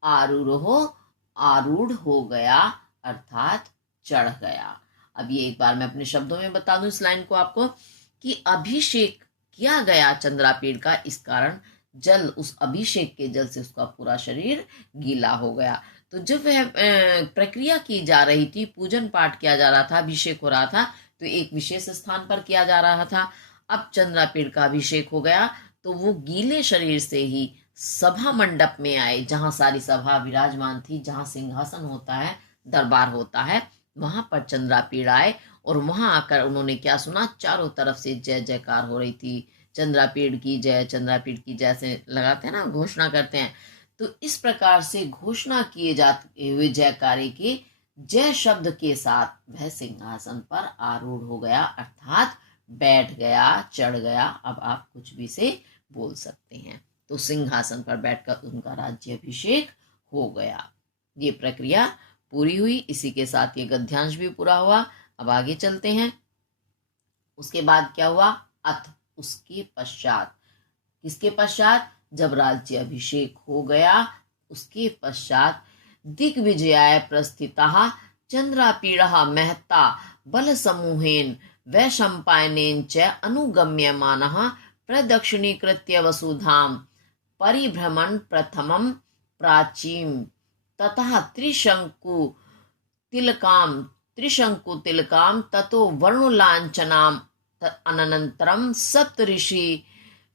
आरूढ़ हो गया अर्थात चढ़ गया। अब ये एक बार मैं अपने शब्दों में बता दूं इस लाइन को आपको कि अभिषेक किया गया चंद्रापीड़ का, इस कारण जल, उस अभिषेक के जल से उसका पूरा शरीर गीला हो गया। तो जब वह प्रक्रिया की जा रही थी, पूजन पाठ किया जा रहा था, अभिषेक हो रहा था, तो एक विशेष स्थान पर किया जा रहा था। अब चंद्रापीड़ का अभिषेक हो गया तो वो गीले शरीर से ही सभा मंडप में आए, जहां सारी सभा विराजमान थी, जहां सिंहासन होता है, दरबार होता है, वहां पर चंद्रापीड़ आए। और वहां आकर उन्होंने क्या सुना? चारों तरफ से जय जयकार हो रही थी, चंद्रापीड़ की जय, चंद्रापीड़ की जैसे लगाते हैं ना, घोषणा करते हैं। तो इस प्रकार से घोषणा किए जाते हुए जयकारे के जय शब्द के साथ वह सिंहासन पर आरूढ़ हो गया अर्थात बैठ गया, चढ़ गया। अब आप कुछ भी से बोल सकते हैं। तो सिंहासन पर बैठकर उनका राज्याभिषेक हो गया। ये प्रक्रिया पूरी हुई। इसी के साथ ये गद्यांश भी पूरा हुआ। अब आगे चलते हैं। उसके बाद क्या हुआ? अथ, उसके पश्चात, किसके पश्चात? जब राज्य अभिषेक हो गया उसके पश्चात, दिग्विजयाय प्रस्थितः चंद्रापीड़ः महता बल समूहेन वैशंपायनेन च अनुगम्यमानः प्रदक्षिणीकृत्य वसुधाम परिभ्रमण प्रथमं प्राचीम ततः त्रिशंकु तिलकाम ततो वर्णुलांचनाम अनंतरम सप्तऋषि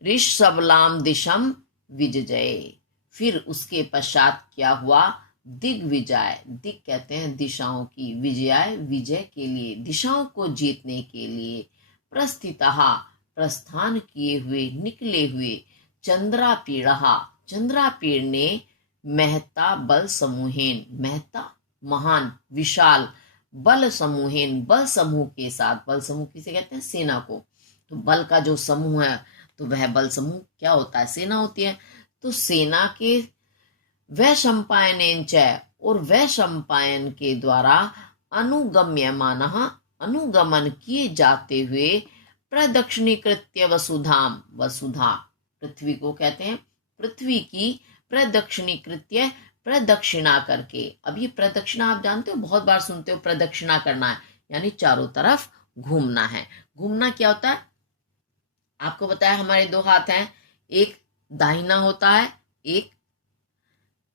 ऋषभलाम दिशम विजय। फिर उसके पश्चात क्या हुआ? दिग्विजय, दिग कहते हैं दिशाओं की, विजय विजय के लिए, दिशाओं को जीतने के लिए, प्रस्थितः प्रस्थान किए हुए निकले हुए चंद्रापीड़ा, चंद्रापीड़ ने महता बल समूहेन, महता महान विशाल, बल समूहेन बल समूह के साथ, बल समूह किसे कहते हैं? सेना को। तो बल का जो समूह है तो वह बल समूह क्या होता है? सेना होती है। तो सेना के वैशंपायनेन च, और वैशंपायन के द्वारा अनुगम्यमानः, अनुगमन किए जाते हुए प्रदक्षिणीकृत्य वसुधाम, वसुधा पृथ्वी को कहते हैं, पृथ्वी की प्रदक्षिणीकृत्य, प्रदक्षिणा करके। अब ये प्रदक्षिणा आप जानते हो, बहुत बार सुनते हो, प्रदक्षिणा करना है यानी चारों तरफ घूमना है। घूमना क्या होता है? आपको पता है हमारे दो हाथ हैं, एक दाहिना होता है, एक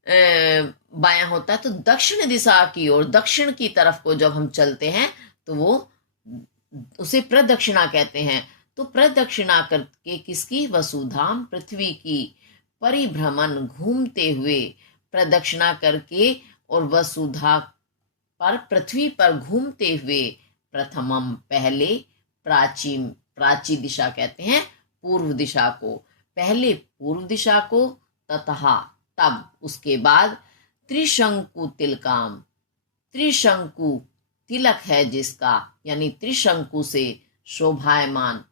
बायां होता है। तो दक्षिण दिशा की ओर, दक्षिण की तरफ को जब हम चलते हैं तो वो उसे प्रदक्षिणा कहते हैं। तो प्रदक्षिणा करके किसकी? वसुधाम, पृथ्वी की परिभ्रमण, घूमते हुए प्रदक्षिणा करके और वसुधा पर, पृथ्वी पर घूमते हुए, प्रथमम पहले, प्राचीन, प्राची दिशा कहते हैं पूर्व दिशा को, पहले पूर्व दिशा को, तथा तब उसके बाद त्रिशंकु तिलकाम, त्रिशंकु तिलक है जिसका, यानी त्रिशंकु से शोभायमान,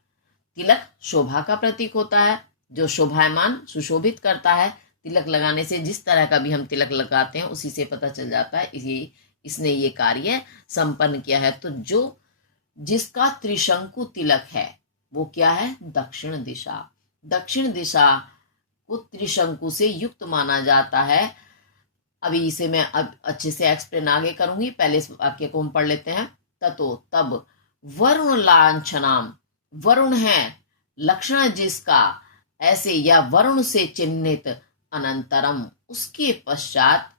तिलक शोभा का प्रतीक होता है, जो शोभायमान सुशोभित करता है। तिलक लगाने से, जिस तरह का भी हम तिलक लगाते हैं उसी से पता चल जाता है इसने ये कार्य संपन्न किया है। तो जो जिसका त्रिशंकु तिलक है वो क्या है? दक्षिण दिशा। दक्षिण दिशा को त्रिशंकु से युक्त माना जाता है। अभी इसे मैं अब अच्छे से एक्सप्लेन आगे करूंगी, पहले इस वाक्य को हम पढ़ लेते हैं। ततो तब वरुण लांछनाम, वरुण है लक्षण जिसका, ऐसे या वरुण से चिन्हित, अनंतरम उसके पश्चात,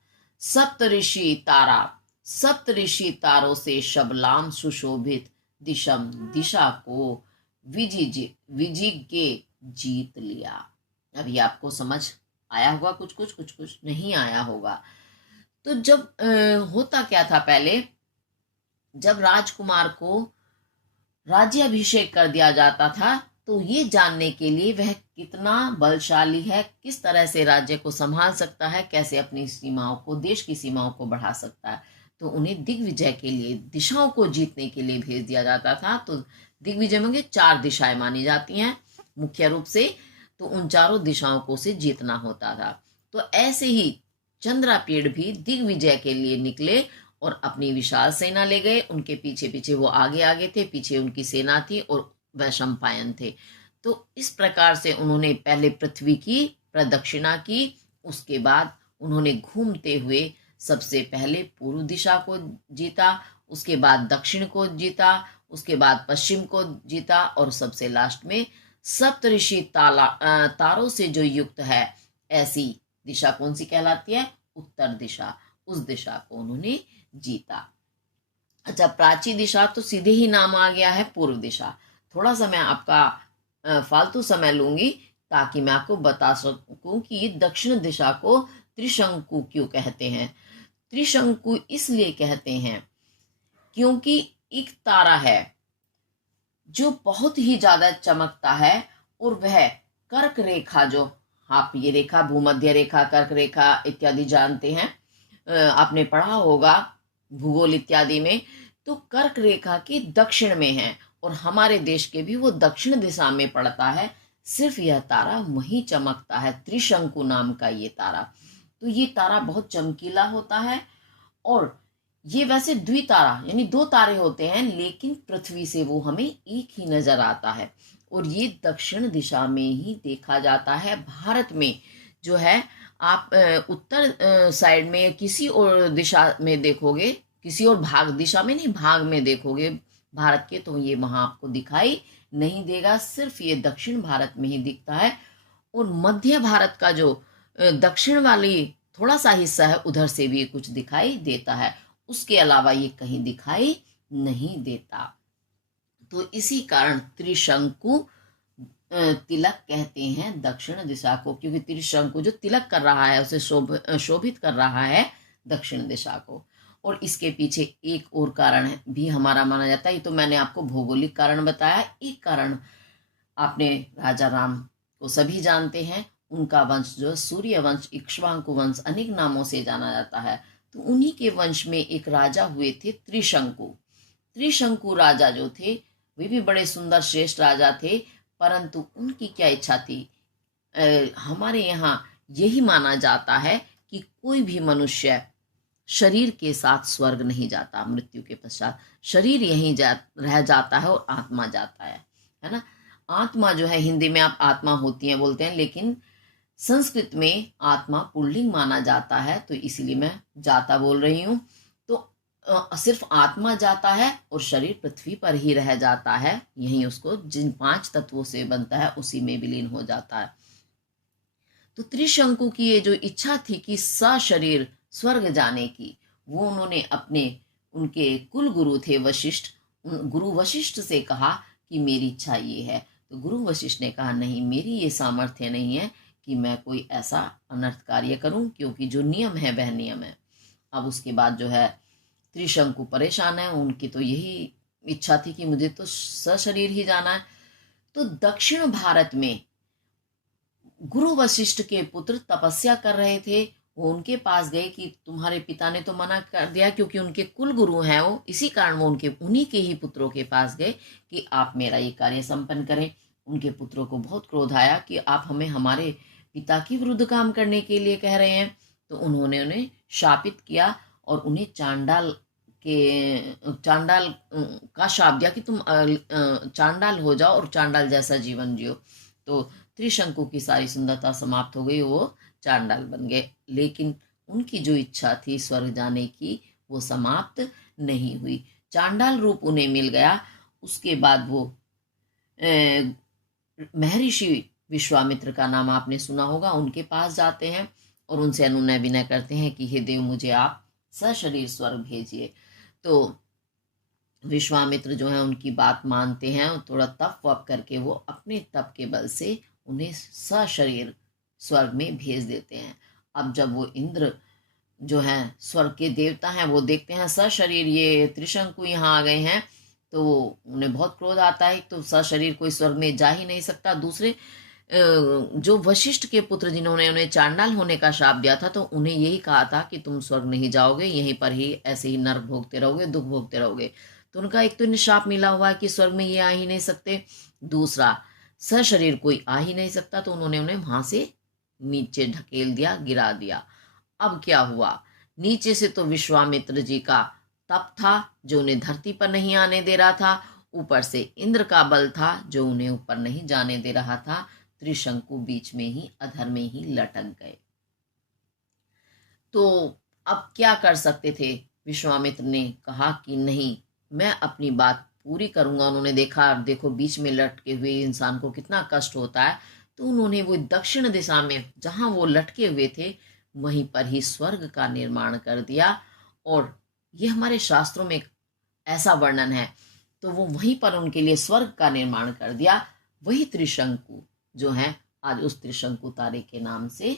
सप्तऋषि तारा, सप्तऋषि तारों से शबलाम सुशोभित, दिशम दिशा को, विजिज्ञे जीत लिया। अभी आपको समझ आया होगा, कुछ कुछ नहीं आया होगा। तो जब होता क्या था पहले, जब राजकुमार को राज्याभिषेक कर दिया जाता था तो ये जानने के लिए वह कितना बलशाली है, किस तरह से राज्य को संभाल सकता है, कैसे अपनी सीमाओं को, देश की सीमाओं को बढ़ा सकता है, तो उन्हें दिग्विजय के लिए, दिशाओं को जीतने के लिए भेज दिया जाता था। तो दिग्विजय में 4 दिशाएं मानी जाती हैं मुख्य रूप से, तो उन चारों दिशाओं को से जीतना होता था। तो ऐसे ही चंद्रापीड़ भी दिग्विजय के लिए निकले और अपनी विशाल सेना ले गए। उनके पीछे पीछे वो आगे आगे थे, पीछे उनकी सेना थी और वैशंपायन थे। तो इस प्रकार से उन्होंने पहले पृथ्वी की प्रदक्षिणा की, उसके बाद उन्होंने घूमते हुए सबसे पहले पूर्व दिशा को जीता, उसके बाद दक्षिण को जीता, उसके बाद पश्चिम को जीता, और सबसे लास्ट में सप्तऋषि तारों से जो युक्त है ऐसी दिशा कौन सी कहलाती है? उत्तर दिशा। उस दिशा को उन्होंने जीता। अच्छा, प्राची दिशा तो सीधे ही नाम आ गया है पूर्व दिशा। थोड़ा सा मैं आपका फालतू समय लूंगी ताकि मैं आपको बता सकूं कि दक्षिण दिशा को त्रिशंकु क्यों कहते हैं। त्रिशंकु इसलिए कहते हैं क्योंकि एक तारा है जो बहुत ही ज्यादा चमकता है, और वह कर्क रेखा, जो आप ये रेखा भूमध्य रेखा, कर्क रेखा इत्यादि जानते हैं, आपने पढ़ा होगा भूगोल इत्यादि में, तो कर्क रेखा के दक्षिण में है और हमारे देश के भी वो दक्षिण दिशा में पड़ता है। सिर्फ यह तारा वहीं चमकता है, त्रिशंकु नाम का ये तारा। तो ये तारा बहुत चमकीला होता है, और ये वैसे द्वितारा यानी 2 तारे होते हैं, लेकिन पृथ्वी से वो हमें एक ही नजर आता है, और ये दक्षिण दिशा में ही देखा जाता है। भारत में जो है, आप उत्तर साइड में किसी और दिशा में देखोगे, किसी और भाग दिशा में नहीं, भाग में देखोगे भारत के, तो ये वहां आपको दिखाई नहीं देगा। सिर्फ ये दक्षिण भारत में ही दिखता है, और मध्य भारत का जो दक्षिण वाली थोड़ा सा हिस्सा है उधर से भी कुछ दिखाई देता है, उसके अलावा ये कहीं दिखाई नहीं देता। तो इसी कारण त्रिशंकु तिलक कहते हैं दक्षिण दिशा को, क्योंकि त्रिशंकु जो तिलक कर रहा है उसे शोभित कर रहा है दक्षिण दिशा को। और इसके पीछे एक और कारण भी हमारा माना जाता है, ये तो मैंने आपको भौगोलिक कारण बताया। एक कारण आपने राजा राम को सभी जानते हैं, उनका वंश जो सूर्य वंश, इक्ष्वाकु वंश अनेक नामों से जाना जाता है। तो उन्हीं के वंश में एक राजा हुए थे त्रिशंकु। त्रिशंकु राजा जो थे वे भी बड़े सुंदर श्रेष्ठ राजा थे, परंतु उनकी क्या इच्छा थी, हमारे यहाँ यही माना जाता है कि कोई भी मनुष्य शरीर के साथ स्वर्ग नहीं जाता, मृत्यु के पश्चात शरीर यहीं रह जाता है और आत्मा जाता है ना। आत्मा जो है, हिंदी में आप आत्मा होती है बोलते हैं, लेकिन संस्कृत में आत्मा पुल्लिंग माना जाता है, तो इसीलिए मैं जाता बोल रही हूँ। तो सिर्फ आत्मा जाता है और शरीर पृथ्वी पर ही रह जाता है, यहीं उसको जिन 5 तत्वों से बनता है उसी में विलीन हो जाता है। तो त्रिशंकु की ये जो इच्छा थी कि सशरीर स्वर्ग जाने की, वो उन्होंने अपने उनके कुल गुरु थे वशिष्ठ, गुरु वशिष्ठ से कहा कि मेरी इच्छा ये है। तो गुरु वशिष्ठ ने कहा नहीं, मेरी ये सामर्थ्य नहीं है कि मैं कोई ऐसा अनर्थ कार्य करूं, क्योंकि जो नियम है वह नियम है। अब उसके बाद जो है त्रिशंकु परेशान है, उनकी तो यही इच्छा थी कि मुझे तो सशरीर ही जाना है। तो दक्षिण भारत में गुरु वशिष्ठ के पुत्र तपस्या कर रहे थे, वो उनके पास गए कि तुम्हारे पिता ने तो मना कर दिया, क्योंकि उनके कुल गुरु हैं वो, इसी कारण वो उन्हीं के ही पुत्रों के पास गए कि आप मेरा ये कार्य संपन्न करें। उनके पुत्रों को बहुत क्रोध आया कि आप हमें हमारे पिता की विरुद्ध काम करने के लिए कह रहे हैं। तो उन्होंने उन्हें शापित किया और उन्हें चांडाल का शाप दिया कि तुम चांडाल हो जाओ और चांडाल जैसा जीवन जियो। तो त्रिशंकु की सारी सुंदरता समाप्त हो गई, वो चांडाल बन गए, लेकिन उनकी जो इच्छा थी स्वर्ग जाने की वो समाप्त नहीं हुई। चांडाल रूप उन्हें मिल गया। उसके बाद वो महर्षि विश्वामित्र का नाम आपने सुना होगा, उनके पास जाते हैं और उनसे अनुनय विनय करते हैं कि हे देव, मुझे आप सशरीर स्वर्ग भेजिए। तो विश्वामित्र जो है उनकी बात मानते हैं, थोड़ा तप वप करके वो अपने तप के बल से उन्हें सशरीर स्वर्ग में भेज देते हैं। अब जब वो इंद्र जो है स्वर्ग के देवता हैं, वो देखते हैं सशरीर ये त्रिशंकु यहाँ आ गए हैं, तो उन्हें बहुत क्रोध आता है। तो सशरीर कोई स्वर्ग में जा ही नहीं सकता। दूसरे जो वशिष्ठ के पुत्र जिन्होंने उन्हें चांडाल होने का शाप दिया था, तो उन्हें यही कहा था कि तुम स्वर्ग नहीं जाओगे, यहीं पर ही ऐसे ही नरक भोगते रहोगे, दुख भोगते रहोगे। तो उनका एक तो इन्हें शाप मिला हुआ है कि स्वर्ग में ये आ ही नहीं सकते, दूसरा सशरीर कोई आ ही नहीं सकता, तो उन्होंने उन्हें वहां से नीचे ढकेल दिया, गिरा दिया। अब क्या हुआ, नीचे से तो विश्वामित्र जी का तप था जो उन्हें धरती पर नहीं आने दे रहा था, ऊपर से इंद्र का बल था जो उन्हें ऊपर नहीं जाने दे रहा था। त्रिशंकु बीच में ही अधर में ही लटक गए। तो अब क्या कर सकते थे, विश्वामित्र ने कहा कि नहीं, मैं अपनी बात पूरी करूंगा। उन्होंने देखा, देखो बीच में लटके हुए इंसान को कितना कष्ट होता है, तो उन्होंने वो दक्षिण दिशा में जहां वो लटके हुए थे वहीं पर ही स्वर्ग का निर्माण कर दिया। और ये हमारे शास्त्रों में ऐसा वर्णन है, तो वो वहीं पर उनके लिए स्वर्ग का निर्माण कर दिया। वही त्रिशंकु जो है आज उस त्रिशंकु तारे के नाम से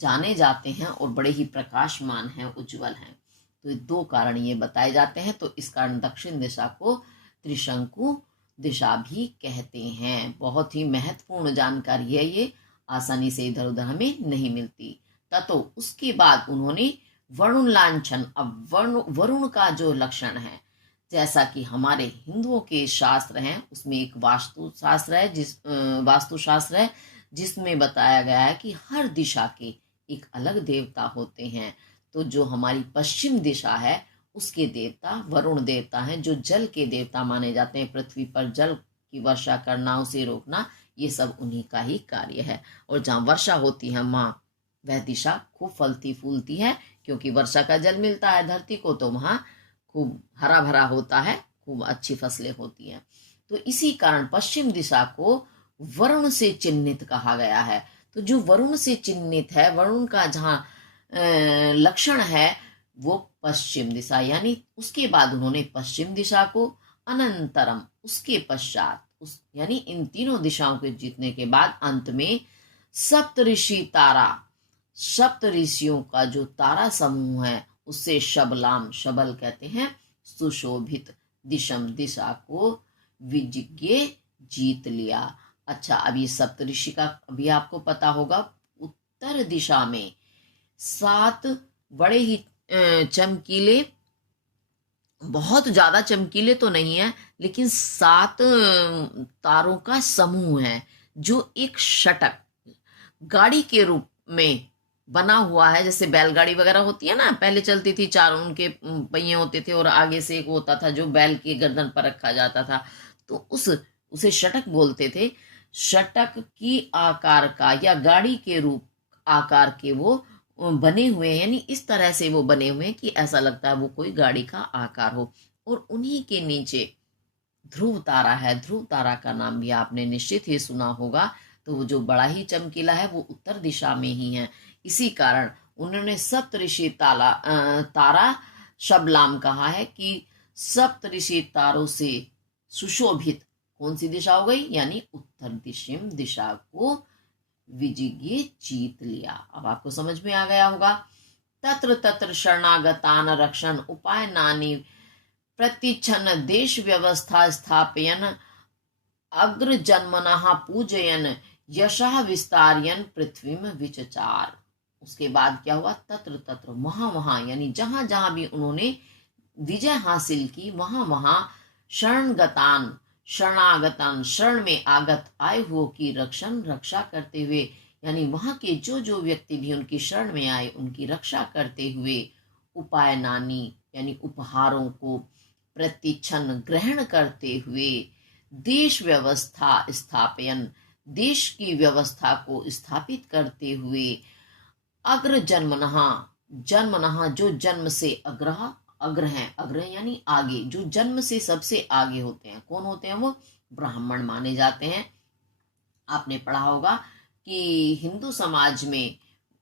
जाने जाते हैं और बड़े ही प्रकाशमान हैं, उज्जवल हैं। तो 2 कारण ये बताए जाते हैं, तो इस कारण दक्षिण दिशा को त्रिशंकु दिशा भी कहते हैं। बहुत ही महत्वपूर्ण जानकारी है ये, आसानी से इधर उधर हमें नहीं मिलती। तो उसके बाद उन्होंने वरुण लांछन, अब वरुण का जो लक्षण है, जैसा कि हमारे हिंदुओं के शास्त्र हैं उसमें एक वास्तुशास्त्र है जिसमें बताया गया है कि हर दिशा के एक अलग देवता होते हैं। तो जो हमारी पश्चिम दिशा है उसके देवता वरुण देवता हैं, जो जल के देवता माने जाते हैं। पृथ्वी पर जल की वर्षा करना, उसे रोकना, ये सब उन्हीं का ही कार्य है। और जहाँ वर्षा होती है वहाँ वह दिशा खूब फलती फूलती है, क्योंकि वर्षा का जल मिलता है धरती को, तो वहाँ खूब हरा भरा होता है, खूब अच्छी फसलें होती हैं। तो इसी कारण पश्चिम दिशा को वरुण से चिन्हित कहा गया है। तो जो वरुण से चिन्हित है, वरुण का जहाँ लक्षण है वो पश्चिम दिशा, यानी उसके बाद उन्होंने पश्चिम दिशा को, अनंतरम उसके पश्चात यानी इन तीनों दिशाओं के जीतने के बाद अंत में सप्तऋषि तारा, सप्त ऋषियों का जो तारा समूह है उससे शबलाम, शबल कहते हैं सुशोभित दिशम दिशा को विजिज्ञ जीत लिया। अच्छा, अभी सप्तऋषि का अभी आपको पता होगा। उत्तर दिशा में 7 बड़े ही चमकीले, बहुत ज्यादा चमकीले तो नहीं है, लेकिन 7 तारों का समूह है, जो एक षटक गाड़ी के रूप में बना हुआ है। जैसे बैलगाड़ी वगैरह होती है ना, पहले चलती थी, चार उनके पहिए होते थे और आगे से एक होता था जो बैल की गर्दन पर रखा जाता था, तो उसे षटक बोलते थे। षटक की आकार का या गाड़ी के रूप आकार के वो बने हुए हैं, यानी इस तरह से वो बने हुए हैं कि ऐसा लगता है वो कोई गाड़ी का आकार हो। और उन्हीं के नीचे ध्रुव तारा है। ध्रुव तारा का नाम भी आपने निश्चित ही सुना होगा। तो वो जो बड़ा ही चमकीला है वो उत्तर दिशा में ही है। इसी कारण उन्होंने सप्तऋषि तारा शबलाम कहा है कि सप्तऋषि तारों से सुशोभित कौन सी दिशा हो गई, यानी उत्तर दिशिम दिशा को विजिज्ञ जीत लिया। अब आपको समझ में आ गया होगा। तत्र तत्र शरणागतान रक्षण उपाय नानी प्रतिच्छन देश व्यवस्था स्थापयन अग्र जन्मनः पूजयन यशः विस्तारयन पृथ्वी में विचचार। उसके बाद क्या हुआ, तत्र तत्र वहां वहां, यानी जहां जहां भी उन्होंने विजय हासिल की, वहां वहां शरणगतान शरणागतान, शरण में आगत आए हुए की रक्षण रक्षा करते हुए, यानी वहां के जो जो व्यक्ति भी उनकी शरण में आए उनकी रक्षा करते हुए, उपाय नानी यानी उपहारों को, प्रतिच्छन ग्रहण करते हुए, देश व्यवस्था स्थापयन देश की व्यवस्था को स्थापित करते हुए, अग्र जन्मनहा जन्मनहा जो जन्म से अग्रह अग्र हैं, अग्र यानी आगे, जो जन्म से सबसे आगे होते हैं, कौन होते हैं वो, ब्राह्मण माने जाते हैं। आपने पढ़ा होगा कि हिंदू समाज में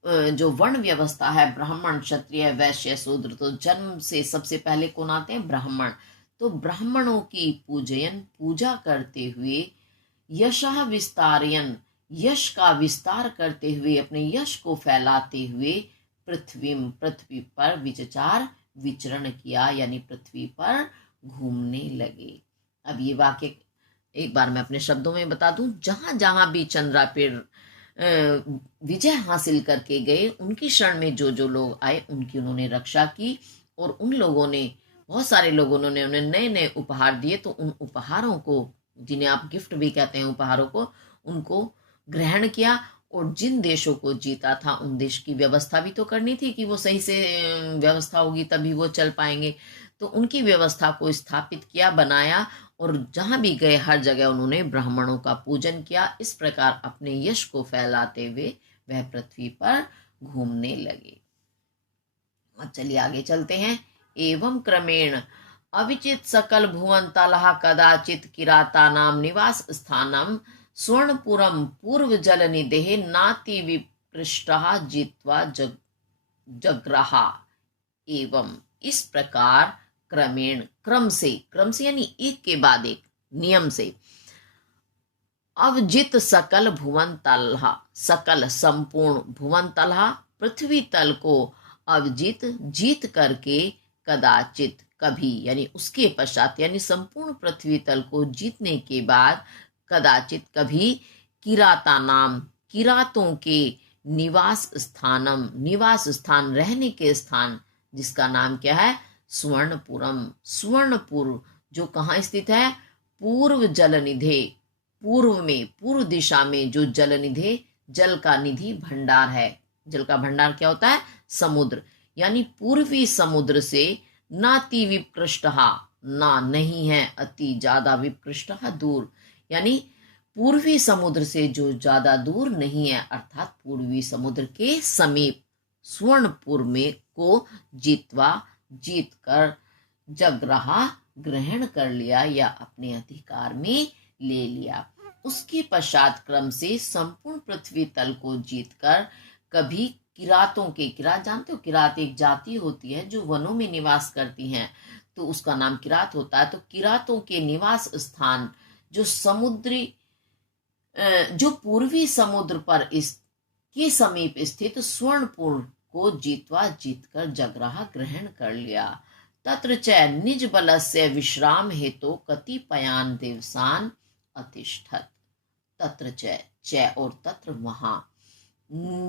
जो वर्ण व्यवस्था है, ब्राह्मण क्षत्रिय वैश्य शूद्र, तो जन्म से सबसे पहले कौन आते हैं, ब्राह्मण। तो ब्राह्मणों की पूजा करते हुए, यशः विस्तारयन यश का विस्तार करते हुए, अपने यश को फैलाते हुए, पृथ्वी पर विचरण किया, यानी पृथ्वी पर घूमने लगे। अब ये वाक्य एक बार मैं अपने शब्दों में बता दूं। जहां जहां भी चंद्रापीड़ विजय हासिल करके गए, उनकी शरण में जो जो लोग आए उनकी उन्होंने रक्षा की, और उन लोगों ने, बहुत सारे लोगों ने उन्हें नए नए उपहार दिए। तो उन उपहारों को, जिन्हें आप गिफ्ट भी कहते हैं उपहारों को, उनको ग्रहण किया। और जिन देशों को जीता था उन देश की व्यवस्था भी तो करनी थी कि वो सही से व्यवस्था होगी तभी वो चल पाएंगे। तो उनकी व्यवस्था को स्थापित किया, बनाया, और जहां भी गए हर जगह उन्होंने ब्राह्मणों का पूजन किया। इस प्रकार अपने यश को फैलाते हुए वह पृथ्वी पर घूमने लगे। अब चलिए आगे चलते हैं। एवं क्रमेण अविचित सकल भुवन तलहा कदाचित किरातानाम निवास स्थानम स्वर्णपुरम पूर्व जल निदेह नाति विपृष्टः जित्वा जग्रहा। एवं इस प्रकार क्रमेण, क्रम से यानी एक के बाद एक, नियम से, अवजित सकल भुवन तलहा, सकल संपूर्ण भुवन तलहा पृथ्वी तल को अवजित जीत करके, कदाचित कभी, यानी उसके पश्चात, यानी संपूर्ण पृथ्वी तल को जीतने के बाद, कदाचित कभी, किराता नाम किरातों के निवास स्थान रहने के स्थान, जिसका नाम क्या है, स्वर्णपुरम। स्वर्णपुर जो कहाँ स्थित है, पूर्व जलनिधे, पूर्व में, पूर्व दिशा में जो जलनिधे, जल का निधि भंडार है। जल का भंडार क्या होता है, समुद्र, यानी पूर्वी समुद्र से नाति विपृष्ट, ना नहीं है, अति ज्यादा, विपृष्ट दूर, यानी पूर्वी समुद्र से जो ज्यादा दूर नहीं है, अर्थात पूर्वी समुद्र के समीप, स्वर्णपुर में को जीत कर, जग्रहा ग्रहण कर लिया या अपने अधिकार में ले लिया। उसके पश्चात क्रम से संपूर्ण पृथ्वी तल को जीतकर कभी किरातों के, किरात जानते हो, किरात एक जाति होती है जो वनों में निवास करती हैं, तो उसका नाम किरात होता है। तो किरातों के निवास स्थान जो समुद्री, जो पूर्वी समुद्र पर के समीप स्थित स्वर्णपुर को जीतकर जग्रहा ग्रहण कर लिया। तत्र च निज बलस्य विश्राम हेतु कतिपयान दिवसान अतिष्ठत। तत्र च, च और तत्र वहां,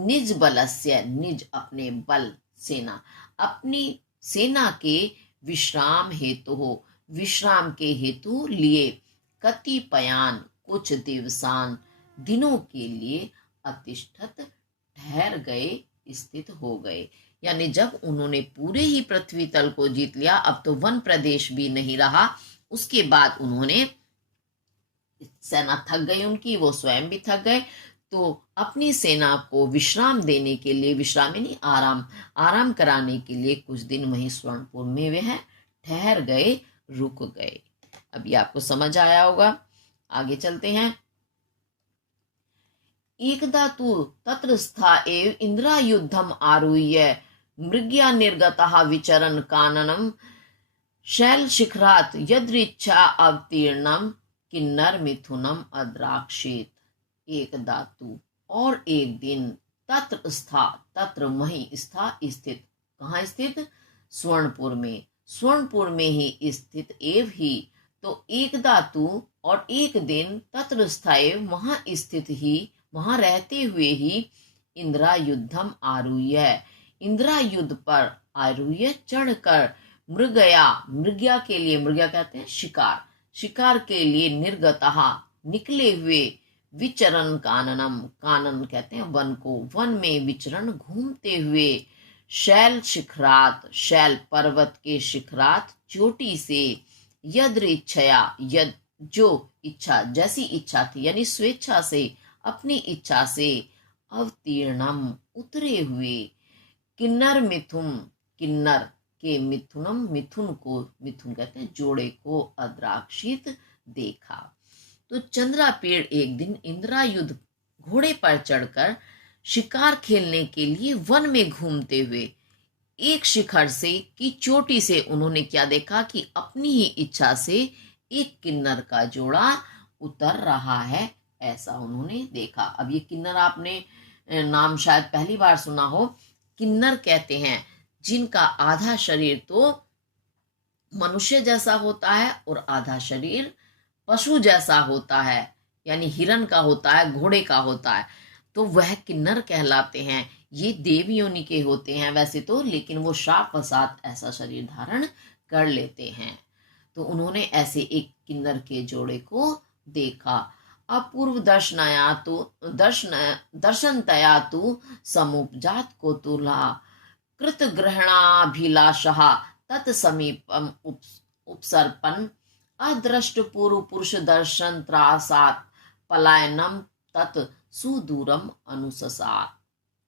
निज बलस्य, निज अपने बल, सेना, अपनी सेना के विश्राम हेतु हो, विश्राम के हेतु लिए, कतिपयान कुछ दिवसान, दिनों के लिए, अतिष्ठत ठहर गए, स्थित हो गए। यानी जब उन्होंने पूरे ही पृथ्वी तल को जीत लिया, अब तो वन प्रदेश भी नहीं रहा, उसके बाद उन्होंने, सेना थक गई उनकी, वो स्वयं भी थक गए, तो अपनी सेना को विश्राम देने के लिए, विश्राम यानी आराम, आराम कराने के लिए कुछ दिन वहीं स्वर्णपुर में वह ठहर गए, रुक गए। अब ये आपको समझ आया होगा। आगे चलते हैं। एकदा तु तत्र स्था एव इंद्रायुद्धम आरुह्य मृग्या निर्गतः विचरन् काननम शैल शिखरात यदृच्छा अवतीर्णम किन्नर मिथुनम अद्राक्षित। एक धातु, और एक दिन, तत्र स्था, तत्र वहीं, स्था स्थित, कहाँ स्थित, स्वर्णपुर में, स्वर्णपुर में ही स्थित, एव ही, तो एक धातु और एक दिन, तत्र स्थाए वहां स्थित ही, वहां रहते हुए ही, इंद्रायुद्धम आरुह्य, इंद्रायुद्ध पर आरुह्य चढ़कर, मृगया, मृग्या के लिए, मृग्या कहते हैं शिकार, शिकार के लिए, निर्गतः निकले हुए, विचरण काननम, कानन कहते हैं वन को, वन में विचरण घूमते हुए, शैल शिखरात, शैल पर्वत के शिखरात, चोटी से, यद्र इच्छया, यद जो इच्छा, जैसी इच्छा थी, यानी स्वेच्छा से, अपनी इच्छा से, अवतीर्णम उतरे हुए, किन्नर मिथुन, किन्नर के मिथुनम, मिथुन को, मिथुन कहते हैं जोड़े को, अद्राक्षित देखा। तो चंद्रापेड़ एक दिन इंद्रायुध घोड़े पर चढ़कर शिकार खेलने के लिए वन में घूमते हुए, एक शिखर से की चोटी से उन्होंने क्या देखा कि अपनी ही इच्छा से एक किन्नर का जोड़ा उतर रहा है, ऐसा उन्होंने देखा। अब ये किन्नर आपने नाम शायद पहली बार सुना हो। किन्नर कहते हैं जिनका आधा शरीर तो मनुष्य जैसा होता है और आधा शरीर पशु जैसा होता है, यानी हिरण का होता है, घोड़े का होता है, तो वह किन्नर कहलाते हैं। ये देव योनि के होते हैं वैसे तो, लेकिन वो शाप वसात ऐसा शरीर धारण कर लेते हैं। तो उन्होंने ऐसे एक किन्नर के जोड़े को देखा। अपूर्व दर्शनया तो दर्शनतया तो समुपजात कोतूला कृत ग्रहणाभिलाषः तत्समीपम उपसर्पन् अदृष्ट पूर्व पुरुष दर्शन त्रासात पलायनम तत् सुदूरम अनुससात।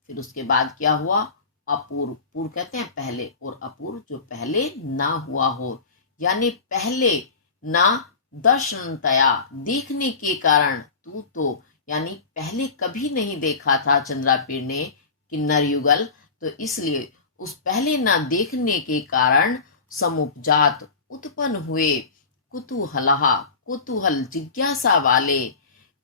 फिर उसके बाद क्या हुआ, अपूर्व, पूर्व कहते हैं पहले, और अपूर्व जो पहले ना हुआ हो, यानी पहले ना, दर्शनतया देखने के कारण, तू तो यानी पहले कभी नहीं देखा था चंद्रापेड़ ने किन्नर युगल, तो इसलिए उस पहले ना देखने के कारण समुपजात उत्पन्न हुए, कुतूहलहा कुतूहल जिज्ञासा वाले,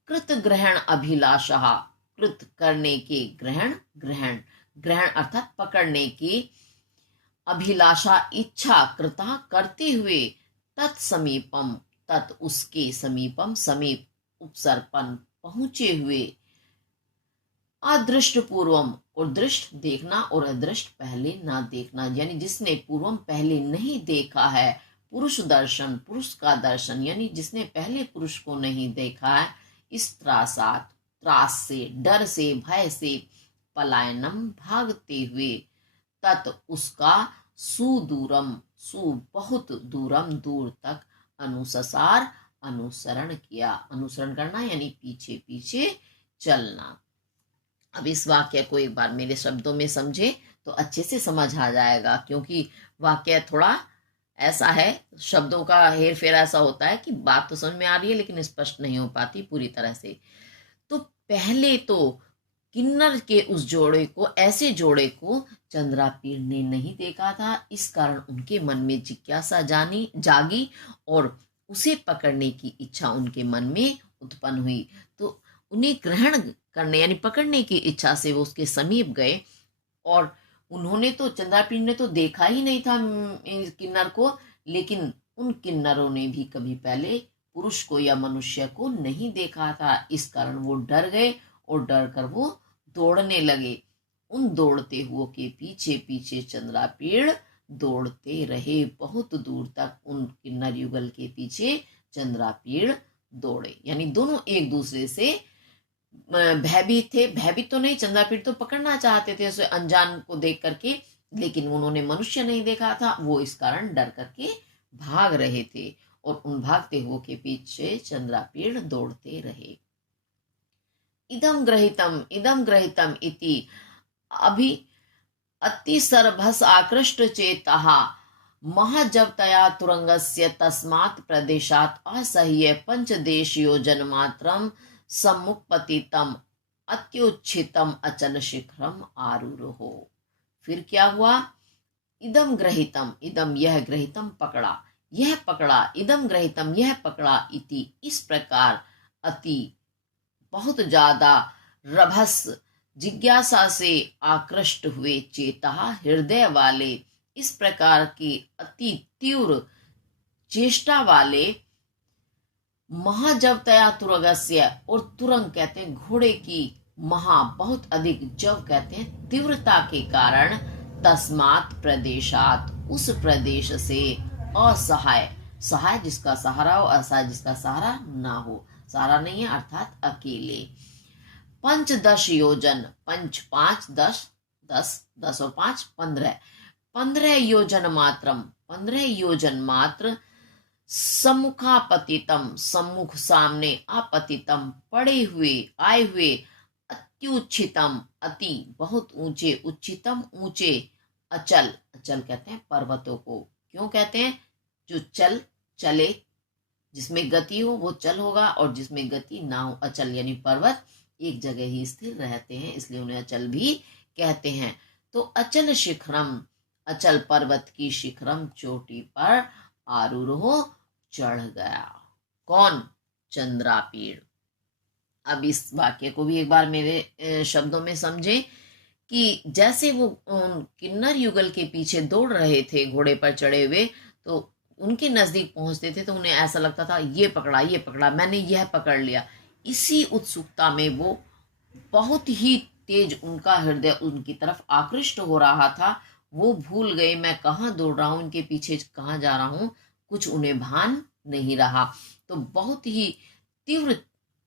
कृत ग्रहण अभिलाषा कृत करने के, ग्रहण ग्रहण ग्रहण अर्थात पकड़ने की, अभिलाषा इच्छा, कृता करते हुए, तत्समीपम तत् उसके, समीपम समीप, उपसर्पण पहुंचे हुए, अदृष्ट पूर्वम और दृष्ट देखना और अदृष्ट पहले ना देखना, यानी जिसने पूर्वम पहले नहीं देखा है, पुरुष दर्शन पुरुष का दर्शन, यानी जिसने पहले पुरुष को नहीं देखा है, इस त्रासात त्रास से, डर से, भय से, पलायनम भागते हुए, तत् उसका, सुदूरम सु बहुत, दूरम दूर तक, अनुससार अनुसरण किया, अनुसरण करना यानी पीछे पीछे चलना। अब इस वाक्य को एक बार मेरे शब्दों में समझे तो अच्छे से समझ आ जाएगा, क्योंकि वाक्य थोड़ा ऐसा है, शब्दों का हेर फेर ऐसा होता है कि बात तो समझ में आ रही है लेकिन स्पष्ट नहीं हो पाती पूरी तरह से। तो पहले तो किन्नर के उस जोड़े को, ऐसे जोड़े को चंद्रापीड़ ने नहीं देखा था, इस कारण उनके मन में जिज्ञासा जागी और उसे पकड़ने की इच्छा उनके मन में उत्पन्न हुई। तो उन्हें ग्रहण करने यानी पकड़ने की इच्छा से वो उसके समीप गए, और उन्होंने तो, चंद्रापीड़ ने तो देखा ही नहीं था किन्नर को, लेकिन उन किन्नरों ने भी कभी पहले पुरुष को या मनुष्य को नहीं देखा था। इस कारण वो डर गए और डर कर वो दौड़ने लगे। उन दौड़ते हुओं के पीछे पीछे चंद्रापीड़ दौड़ते रहे। बहुत दूर तक उन किन्नर युगल के पीछे चंद्रापीड़ दौड़े। यानी दोनों एक दूसरे से भयभीत थे। भयभीत तो नहीं, चंद्रापीड़ तो पकड़ना चाहते थे उसे अनजान को देख करके, लेकिन उन्होंने मनुष्य नहीं देखा था। वो इस कारण डर करके भाग रहे थे और उन भागते हुए के पीछे चंद्रापीड़ दौड़ते रहे। इदम ग्रहितम इति अभि अति सरभस आकृष्ट चेतः महजवतया तुरंगस्य तस्मात् प्रदेशात् असह्य पंचदेश योजन मात्रम सम्मुखपतितम अत्युच्छितम अचल शिखरम आरूरोह। फिर क्या हुआ? इदम ग्रहितम, इदम यह, ग्रहितम पकड़ा, यह पकड़ा, इदम ग्रहितम यह पकड़ा, इति इस प्रकार, अति बहुत ज्यादा, रभस जिज्ञासा से आकृष्ट हुए, चेता हृदय वाले, इस प्रकार की अति तीव्र चेष्टा वाले, महाजवतया तुरगस्य, और तुरंग कहते हैं घोड़े की, महा बहुत अधिक, जव कहते हैं तीव्रता के कारण, तस्मात् प्रदेशात उस प्रदेश से, असहाय, सहाय जिसका सहारा हो, असहाय जिसका सहारा ना हो, सहारा नहीं है अर्थात अकेले, पंचदश योजन, पंच पांच, दस, दस, दस और पांच 15, 15 योजन मात्रम, 15 योजन मात्र, सम्मुखापतितम सम्मुख सामने, आपतितम पड़े हुए, आए हुए, अत्युच्छितम अति बहुत ऊंचे, उच्चितम ऊंचे, अचल, अचल कहते हैं पर्वतों को। क्यों कहते हैं? जो चल चले, जिसमें गति हो वो चल होगा, और जिसमें गति ना हो अचल, यानी पर्वत एक जगह ही स्थिर रहते हैं, इसलिए उन्हें अचल भी कहते हैं। तो अचल शिखरम, अचल पर्वत की शिखरम चोटी पर आरूरोह चढ़ गया। कौन? चंद्रापीड़। अब इस वाक्य को भी एक बार मेरे शब्दों में समझे कि जैसे वो किन्नर युगल के पीछे दौड़ रहे थे घोड़े पर चढ़े हुए, तो उनके नजदीक पहुंचते थे तो उन्हें ऐसा लगता था ये पकड़ा, मैंने यह पकड़ लिया। इसी उत्सुकता में वो बहुत ही तेज, उनका हृदय उनकी तरफ आकृष्ट हो रहा था। वो भूल गए मैं कहाँ दौड़ रहा हूँ, इनके पीछे कहाँ जा रहा हूँ, कुछ उन्हें भान नहीं रहा। तो बहुत ही तीव्र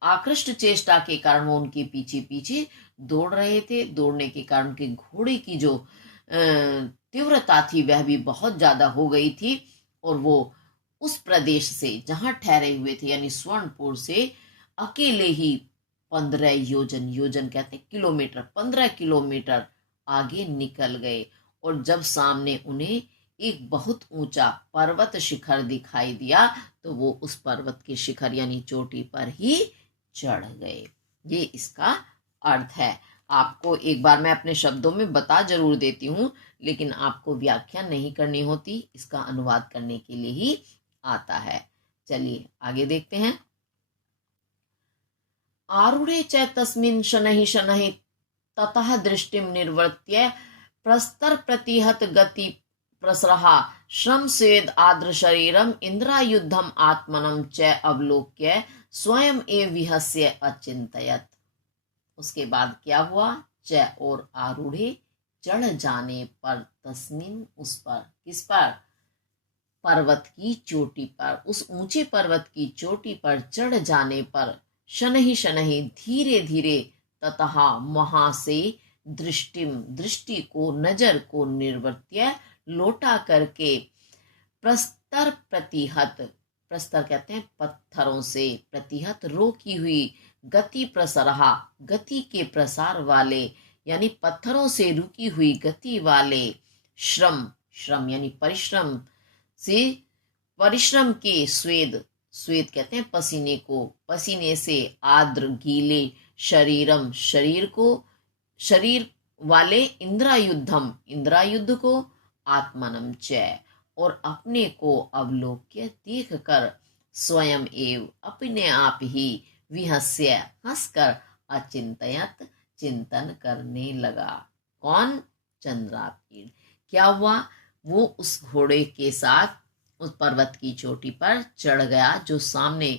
आकृष्ट चेष्टा के कारण वो उनके पीछे पीछे दौड़ रहे थे। दौड़ने के कारण उनके घोड़े की जो तीव्रता थी वह भी बहुत ज्यादा हो गई थी, और वो उस प्रदेश से जहां ठहरे हुए थे, यानी स्वर्णपुर से अकेले ही 15 योजन, योजन कहते हैं किलोमीटर, 15 किलोमीटर आगे निकल गए। और जब सामने उन्हें एक बहुत ऊंचा पर्वत शिखर दिखाई दिया, तो वो उस पर्वत के शिखर यानी चोटी पर ही चढ़ गए। ये इसका अर्थ है। आपको एक बार मैं अपने शब्दों में बता जरूर देती हूँ, लेकिन आपको व्याख्या नहीं करनी होती, इसका अनुवाद करने के लिए ही आता है। चलिए आगे देखते हैं। आरूढ़े च तस्मिन् शनैः शनैः ततः दृष्टिं निर्वर्त्य प्रस्तर प्रतिहत गति प्रसरहा श्रम स्वेद आद्र शरीरम इंद्रायुद्धम आत्मनम च अवलोक्य स्वयं एव विहस्य अचिंतयत। उसके बाद क्या हुआ? च और आरूढ़े, चढ़ जाने पर, तस्मिन उस पर, किस पर? पर्वत की चोटी पर, उस ऊंचे पर्वत की चोटी पर चढ़ जाने पर, शनहि शनहि धीरे धीरे, ततः वहां से, दृष्टिम दृष्टि को, नजर को, निर्वर्त्य लोटा करके, प्रस्तर प्रतिहत, प्रस्तर कहते हैं पत्थरों से, प्रतिहत रोकी हुई, गति प्रसरहा गति के प्रसार वाले, यानी पत्थरों से रुकी हुई गति वाले, श्रम, श्रम यानी परिश्रम से, परिश्रम के, स्वेद, स्वेद कहते हैं पसीने को, पसीने से, आर्द्र गीले, शरीरम शरीर को, शरीर वाले, इंद्रायुद्धम इंद्रायुद्ध को, आत्मनम च और अपने को, अवलोक्य देख कर, स्वयं एव अपने आप ही, विहस्य हंसकर, अचिंतयत चिंतन करने लगा। कौन? चंद्रापीड़। क्या हुआ? वो उस घोड़े के साथ उस पर्वत की चोटी पर चढ़ गया। जो सामने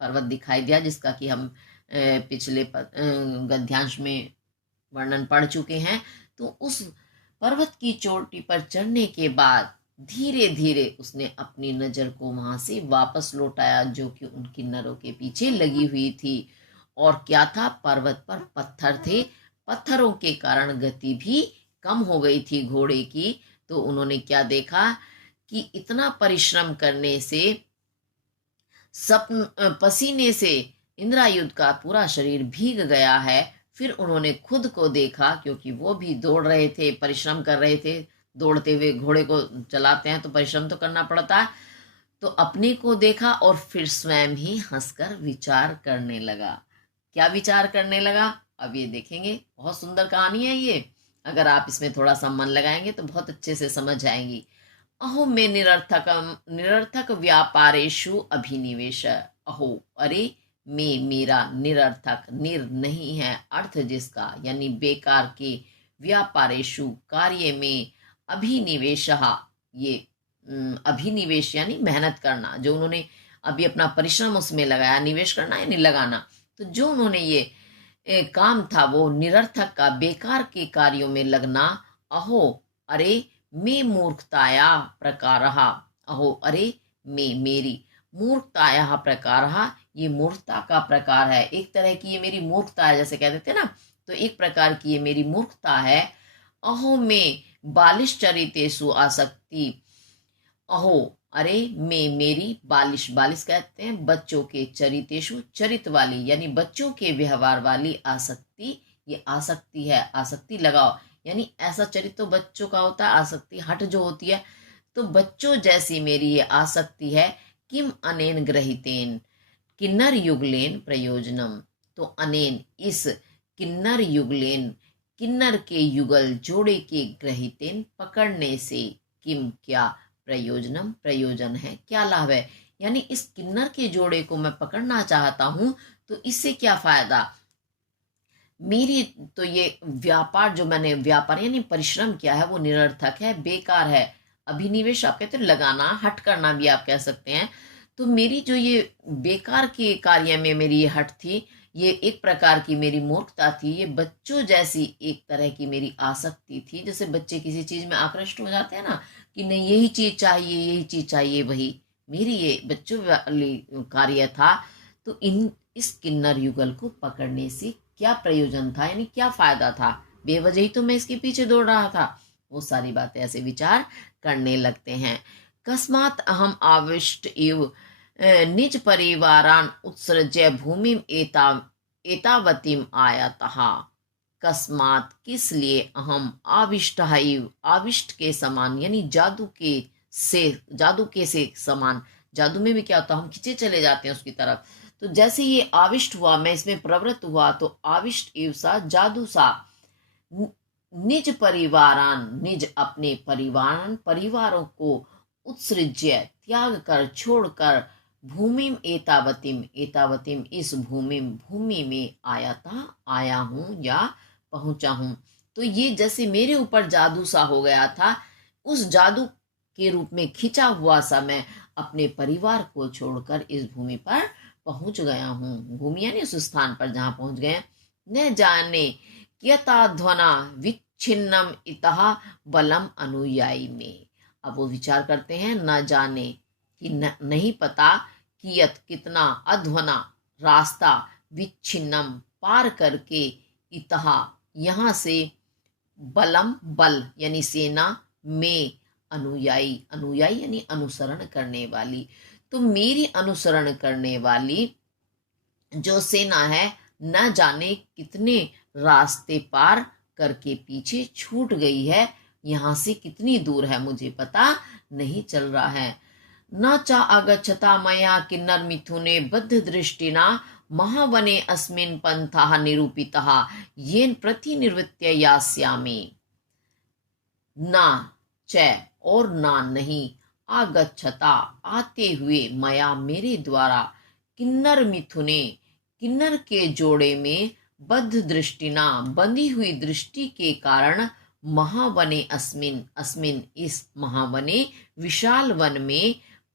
पर्वत दिखाई दिया, जिसका कि हम पिछले गद्यांश में वर्णन पढ़ चुके हैं, तो उस पर्वत की चोटी पर चढ़ने के बाद धीरे धीरे उसने अपनी नजर को वहां से वापस लौटाया, जो कि उनकी नरों के पीछे लगी हुई थी। और क्या था, पर्वत पर पत्थर थे। पत्थरों के कारण गति भी कम हो गई थी घोड़े की। तो उन्होंने क्या देखा कि इतना परिश्रम करने से, सब पसीने से इंद्रायुध का पूरा शरीर भीग गया है। फिर उन्होंने खुद को देखा, क्योंकि वो भी दौड़ रहे थे, परिश्रम कर रहे थे। दौड़ते हुए घोड़े को चलाते हैं तो परिश्रम तो करना पड़ता है। तो अपने को देखा और फिर स्वयं ही हंसकर विचार करने लगा। क्या विचार करने लगा, अब ये देखेंगे। बहुत सुंदर कहानी है ये। अगर आप इसमें थोड़ा सा मन लगाएंगे तो बहुत अच्छे से समझ आएंगी। अहो में निरर्थक व्यापारेशु अभिनिवेश। अहो, अरे, में, मेरा, निरर्थक, निर नहीं है अर्थ जिसका, यानी बेकार के, व्यापारेशु कार्य में, अभिनिवेश, ये अभिनिवेश यानी मेहनत करना, जो उन्होंने अभी अपना परिश्रम उसमें लगाया, निवेश करना यानी लगाना। तो जो उन्होंने ये काम था वो निरर्थक का, बेकार के कार्यों में लगना। अहो, अरे, में मूर्खताया प्रकारः। अहो, अरे, में, मेरी, मूर्खताया प्रकारः, ये मूर्खता का प्रकार है। एक तरह की ये मेरी मूर्खता है, जैसे कह देते ना, तो एक प्रकार की ये मेरी मूर्खता है। अहो में बालिश चरितेषु आसक्ति। अहो, अरे, में, मेरी, बालिश, बालिश कहते हैं बच्चों के, चरितेषु चरित वाली, यानी बच्चों के व्यवहार वाली आसक्ति। ये आसक्ति है, आसक्ति लगाओ, यानी ऐसा चरित्र तो बच्चों का होता है, आसक्ति हट जो होती है। तो बच्चों जैसी मेरी ये आसक्ति है। किम अनेन ग्रहितेन किन्नर युगलेन प्रयोजनम। तो अनेन, इस, किन्नर युगलेन, किन्नर के युगल, जोड़े के, ग्रहितेन, पकड़ने से, किम, क्या, प्रयोजनम, प्रयोजन है, क्या लाभ है। यानी इस किन्नर के जोड़े को मैं पकड़ना चाहता हूं, तो इससे क्या फायदा। मेरी तो ये व्यापार, जो मैंने व्यापार यानी परिश्रम किया है, वो निरर्थक है, बेकार है। अभिनिवेश आप कहते हैं लगाना, हट करना भी आप कह सकते हैं। तो मेरी जो ये बेकार के कार्य में मेरी ये हट थी, ये एक प्रकार की मेरी मूर्खता थी। ये बच्चों जैसी एक तरह की मेरी आसक्ति थी। जैसे बच्चे किसी चीज में आकृष्ट हो जाते हैं ना, कि नहीं यही चीज चाहिए, यही चीज चाहिए, वही मेरी ये बच्चों वाली कार्य था। तो इस किन्नर युगल को पकड़ने से क्या प्रयोजन था, यानी क्या फायदा था। बेवजह ही तो मैं इसके पीछे दौड़ रहा था। वो सारी बातें ऐसे विचार करने लगते हैं। कस्मात अहम आविष्ट इव निज परिवारान उत्सृज्य भूमिम एतावतीम आयातः। कस्मात, किस लिए, अहम, आविष्ट, आविष्ट के समान, यानी जादू के से समान। जादू में भी क्या होता है, हम खींचे चले जाते हैं उसकी तरफ। तो जैसे ये आविष्ट हुआ, मैं इसमें प्रवृत्त हुआ, तो आविष्ट एव सा, जादू सा, निज परिवारान, निज अपने परिवारों को, उत्सृज्य, त्याग कर, छोड़कर, भूमिम एतावतीम, इस भूमि में आया हूं या पहुंचा हूं। तो ये जैसे मेरे ऊपर जादू सा हो गया था, उस जादू के रूप में खिंचा हुआ सा मैं अपने परिवार को छोड़कर इस भूमि पर पहुंच गया हूं। भूमि यानी उस स्थान पर जहां पहुंच गए। न जाने कियताध्वना विच्छिन्नम इतः बलम अनुयायी में। अब वो विचार करते हैं, न जाने कि नहीं पता, कियत, कितना, अध्वना, रास्ता, विच्छिन्नम, पार करके, इतः, यहाँ से, बलम, बल यानी सेना, में, अनुयायी, अनुयायी यानी अनुसरण करने वाली। तो मेरी अनुसरण करने वाली जो सेना है, न जाने कितने रास्ते पार करके पीछे छूट गई है, यहां से कितनी दूर है मुझे पता नहीं चल रहा है। न चा आगच्छता मया किन्नर मिथुने बद्ध दृष्टिना महावने अस्मिन् पंथः निरूपितः येन प्रतिनिवृत्य यास्यामि। ना, च, और ना, नहीं, आगच्छता, आते हुए, मया, मेरे द्वारा, किन्नर मिथुने, किन्नर के जोड़े में, बद्ध दृष्टिना, बंधी हुई दृष्टि के कारण, महावने अस्मिन, इस महावने, विशाल वन में,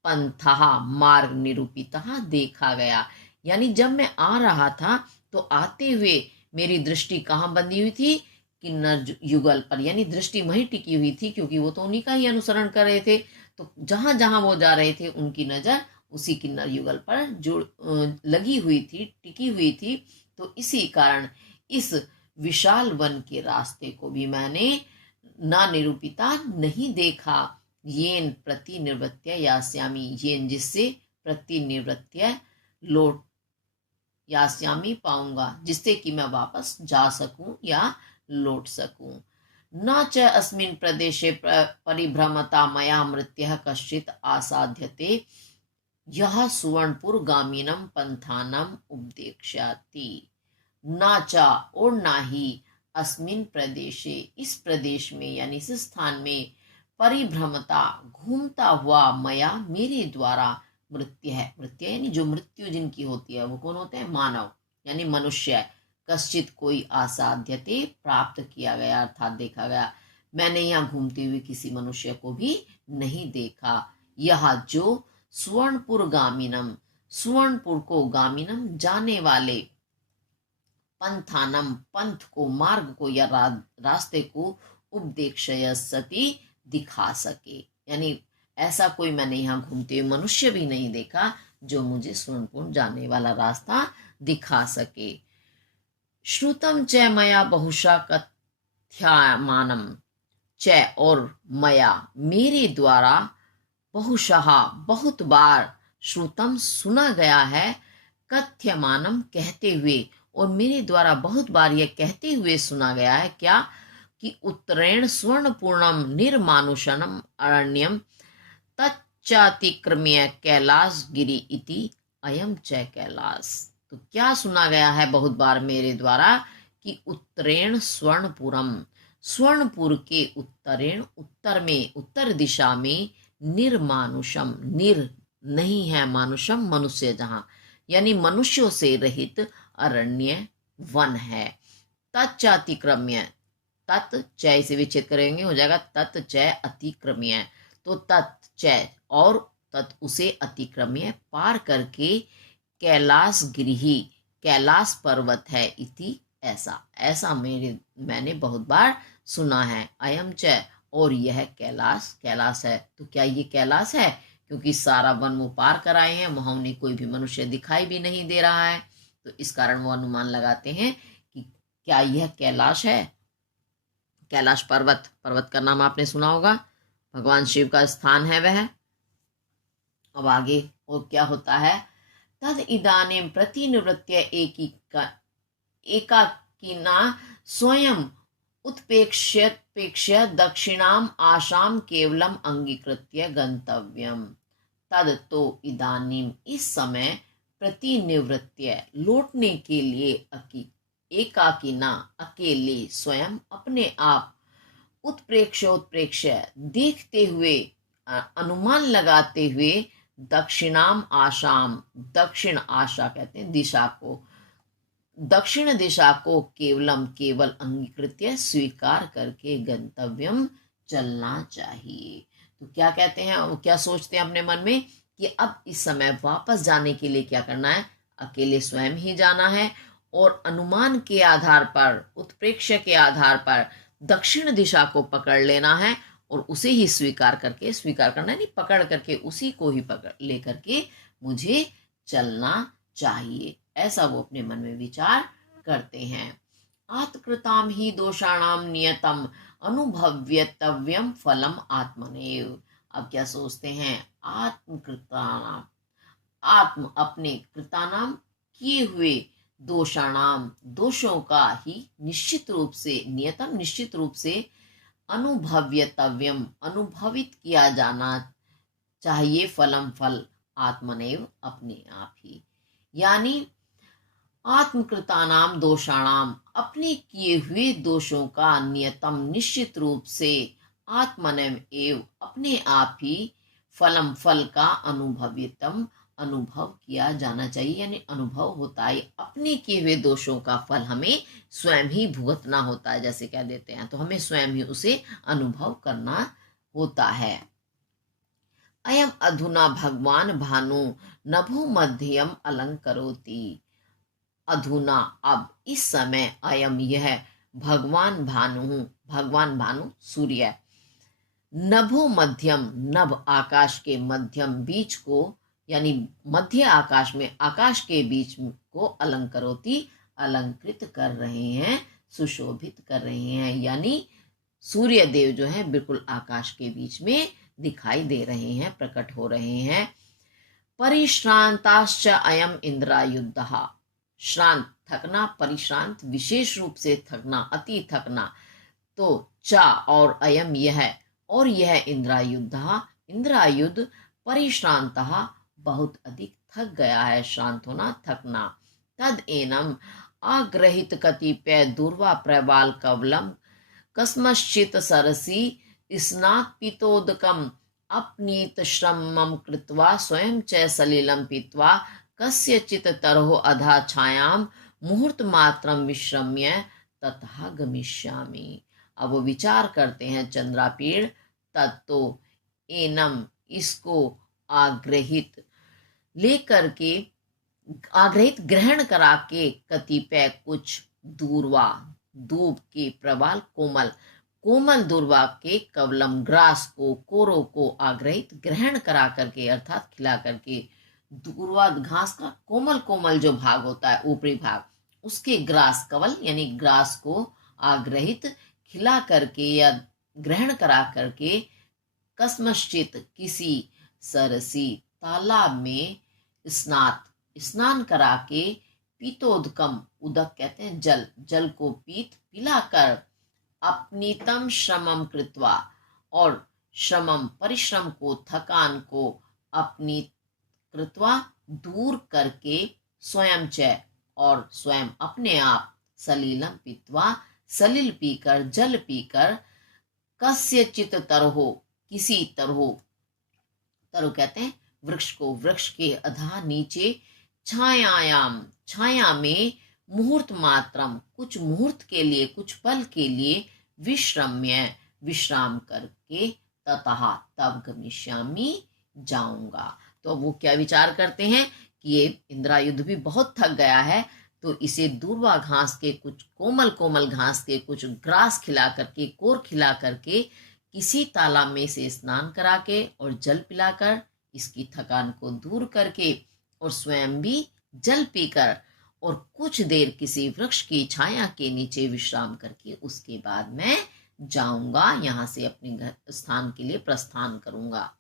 पंथः मार्ग निरूपितः देखा गया। यानी जब मैं आ रहा था तो आते हुए मेरी दृष्टि कहाँ बंधी हुई थी? किन्नर युगल पर, यानी दृष्टि वहीं टिकी हुई थी, क्योंकि वो तो उन्हीं का ही अनुसरण कर रहे थे। तो जहां जहां वो जा रहे थे उनकी नजर उसी किन्नर युगल पर जो लगी हुई थी, टिकी हुई थी। तो इसी कारण इस विशाल वन के रास्ते को भी मैंने ना निरूपिता नहीं देखा। येन प्रतिनिवृत्य यास्यामि, येन जिससे प्रतिनिवृत्य लौट यास्यामी पाऊंगा, जिससे कि मैं वापस जा सकूं या लौट सकूं। न च अस्मिन् प्रदेशे परिभ्रमता मया मृत्यः कश्चित् आसाध्यते यह सुवर्णपुर गामिनम पंथानम उपदेक्ष्याति। न च और ना ही अस्मिन् प्रदेशे इस प्रदेश में यानी इस स्थान में परिभ्रमता घूमता हुआ मया मेरे द्वारा मृत्यु है, मृत्यु यानी जो मृत्यु जिनकी होती है वो कौन होते हैं? मानव यानी मनुष्य। कश्चित कोई आसाध्यते प्राप्त किया गया अर्थात देखा गया। मैंने यहाँ घूमते हुए किसी मनुष्य को भी नहीं देखा। यह जो सुवर्णपुर गामिनम, सुवर्णपुर को गामिनम जाने वाले, पंथानम पंथ को, मार्ग को या रास्ते को, उपदेक्षयसति दिखा सके। यानी ऐसा कोई मैंने यहाँ घूमते हुए मनुष्य भी नहीं देखा जो मुझे सुवर्णपुर जाने वाला रास्ता दिखा सके। श्रुतम च मया बहुशा कथ्यमानम च और मया मेरे द्वारा बहुशः बहुत बार, श्रुतम सुना गया है, कथ्यमानम कहते हुए, और मेरे द्वारा बहुत बार यह कहते हुए सुना गया है क्या? कि उत्तरेण स्वर्णपूर्णम निर्मानुषणम अरण्यम तच्चातिक्रम्य कैलास गिरि इति अयम च कैलास। तो क्या सुना गया है बहुत बार मेरे द्वारा? कि उत्तरेण स्वर्णपुरम, स्वर्णपुर के उत्तरेण उत्तर में, उत्तर दिशा में, निर्मानुषम निर नहीं है, मानुषम मनुष्य जहां, यानी मनुष्यों से रहित अरण्य वन है। तच्चातिक्रम्य, तत् चय से विच्छेद करेंगे हो जाएगा तत् चय अतिक्रम्य। तो तत् चय और तत् उसे अतिक्रम्य पार करके, कैलास गिरिही कैलास पर्वत है, इति ऐसा ऐसा मैंने बहुत बार सुना है। अयम च और यह कैलास कैलास है। तो क्या ये कैलास है? क्योंकि सारा वन वो पार कर आए हैं, वहां उन्हें कोई भी मनुष्य दिखाई भी नहीं दे रहा है, तो इस कारण वो अनुमान लगाते हैं कि क्या यह कैलाश है? कैलाश पर्वत, पर्वत का नाम आपने सुना होगा, भगवान शिव का स्थान है वह। अब आगे और क्या होता है? तद इदानीं प्रतिनिवृत्य एकाकिना स्वयं उत्पेक्ष्य दक्षिणाम आशाम केवलम अंगीकृत्य गंतव्यम। तद तो इदानीम इस समय, प्रतिनिवृत्य लौटने के लिए, एकाकिना अकेले, स्वयं अपने आप, उत्प्रेक्ष्य देखते हुए, अनुमान लगाते हुए, दक्षिणाम आशाम, दक्षिण आशा कहते हैं दिशा को, दक्षिण दिशा को केवलम केवल अंगीकृत्य स्वीकार करके गंतव्यम चलना चाहिए। तो क्या कहते हैं, वो क्या सोचते हैं अपने मन में कि अब इस समय वापस जाने के लिए क्या करना है? अकेले स्वयं ही जाना है और अनुमान के आधार पर, उत्प्रेक्ष्य के आधार पर दक्षिण दिशा को पकड़ लेना है और उसे ही स्वीकार करके, स्वीकार करना नहीं, पकड़ करके उसी को ही पकड़ लेकर के मुझे चलना चाहिए, ऐसा वो अपने मन में विचार करते हैं। आत्कृताम ही दोषाणाम नियतम अनुभव्यतव्यम फलम आत्मनेव। अब क्या सोचते हैं? आत्मकृतानाम, आत्म अपने, कृतानाम किए हुए, दोषाणाम दोषों का ही, निश्चित रूप से, नियतम निश्चित रूप से, अनुभव्यतव्यम अनुभवित किया जाना चाहिए, फलम फल, आत्मनेव अपने आप ही। यानी आत्मकृतानाम दोषाणाम अपने किए हुए दोषों का, नियतम निश्चित रूप से, आत्मनेव एव अपने आप ही, फलम फल का, अनुभवितम अनुभव किया जाना चाहिए। यानी अनुभव होता है, अपने किए हुए दोषों का फल हमें स्वयं ही भुगतना होता है, जैसे कह देते हैं, तो हमें स्वयं ही उसे अनुभव करना होता है। अयम अधुना भगवान भानु नभो मध्यम अलंकरोति। अधुना अब, इस समय, अयम यह, भगवान भानु सूर्य, नभो मध्यम, नभ आकाश के, मध्यम बीच को, यानी मध्य आकाश में, आकाश के बीच को, अलंकरोति अलंकृत कर रहे हैं, सुशोभित कर रहे हैं। यानी सूर्य देव जो है बिल्कुल आकाश के बीच में दिखाई दे रहे हैं, प्रकट हो रहे हैं। परिश्रांताश्च अयम इंद्रायुधः। श्रांत थकना, परिश्रांत विशेष रूप से थकना, अति थकना। तो चा और अयम यह, और यह इंद्रायुधः, इंद्रायुध, परिश्रांतः बहुत अधिक थक गया है, श्रांत होना, थकना। तद एनम आग्रहित कतिपय दूर्वा प्रबाल कवलम कस्मश्चित सरसी स्नात पीतोदकम अपनीत श्रमम कृत्वा स्वयं च सलिलम पीत्वा कस्यचित तरहो अधा छायाम मुहूर्त मात्रम विश्रम्य ततः गमिष्यामि। अब वो विचार करते हैं चंद्रापीड़, तत्तो एनम, इसको, आग्रहित लेकर के, आग्रहित ग्रहण करा के, कतिपय कुछ, दूर्वा दूब के, प्रबाल कोमल, कोमल दूर्वा के, कवलम ग्रास को, कोरो को आग्रहित ग्रहण करा करके, अर्थात खिला करके। दूर्वा घास का कोमल कोमल जो भाग होता है, ऊपरी भाग, उसके ग्रास, कवल यानी ग्रास को आग्रहित खिला करके या ग्रहण करा करके, कस्मश्चित किसी, सरसी तालाब में, स्नात स्नान करा के, पीतोदकम, उदक कहते हैं जल, जल को पीत पिलाकर, अपनीतम श्रमम कृत्वा, और श्रमम परिश्रम को, थकान को, अपनी कृत्वा दूर करके, स्वयं च और स्वयं अपने आप, सलीलम पीत्वा सलिल पीकर, जल पीकर, कस्यचित तरहो किसी तरहो, तरहो कहते हैं वृक्ष को, वृक्ष के अधा नीचे, छायायाम छाया में, मुहूर्त मात्रम कुछ मुहूर्त के लिए, कुछ पल के लिए, विश्रम्य विश्राम करके, ततः तब गमिष्यामि जाऊंगा। तो वो क्या विचार करते हैं कि ये इंद्रायुध भी बहुत थक गया है, तो इसे दूर्वा घास के, कुछ कोमल कोमल घास के, कुछ ग्रास खिला करके, कोर खिला करके, किसी तालाब में से स्नान करा के और जल पिलाकर, इसकी थकान को दूर करके, और स्वयं भी जल पीकर, और कुछ देर किसी वृक्ष की छाया के नीचे विश्राम करके, उसके बाद मैं जाऊंगा, यहां से अपने घर स्थान के लिए प्रस्थान करूंगा।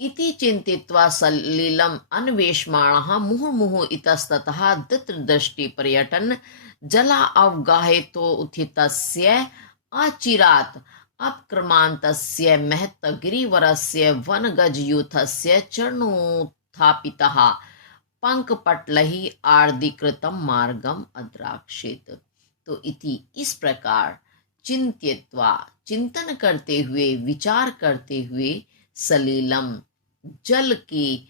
इति चिंतित्वा सलिलम अन्वेषमाणः मुहुर्मुहुः इतस्ततः दृष्टि पर्यटन जला अवगाहितो उत्थितस्य आचिरात् अपक्रमान्तस्य महत् गिरिवरस्य वनगजयूथस्य चरणोत्थापितः पंकपटलहि आर्दीकृतम मार्गम अद्राक्षित। तो इति, इस प्रकार, चिंत्यत्वा चिंतन करते हुए, विचार करते हुए, सलीलम जल की,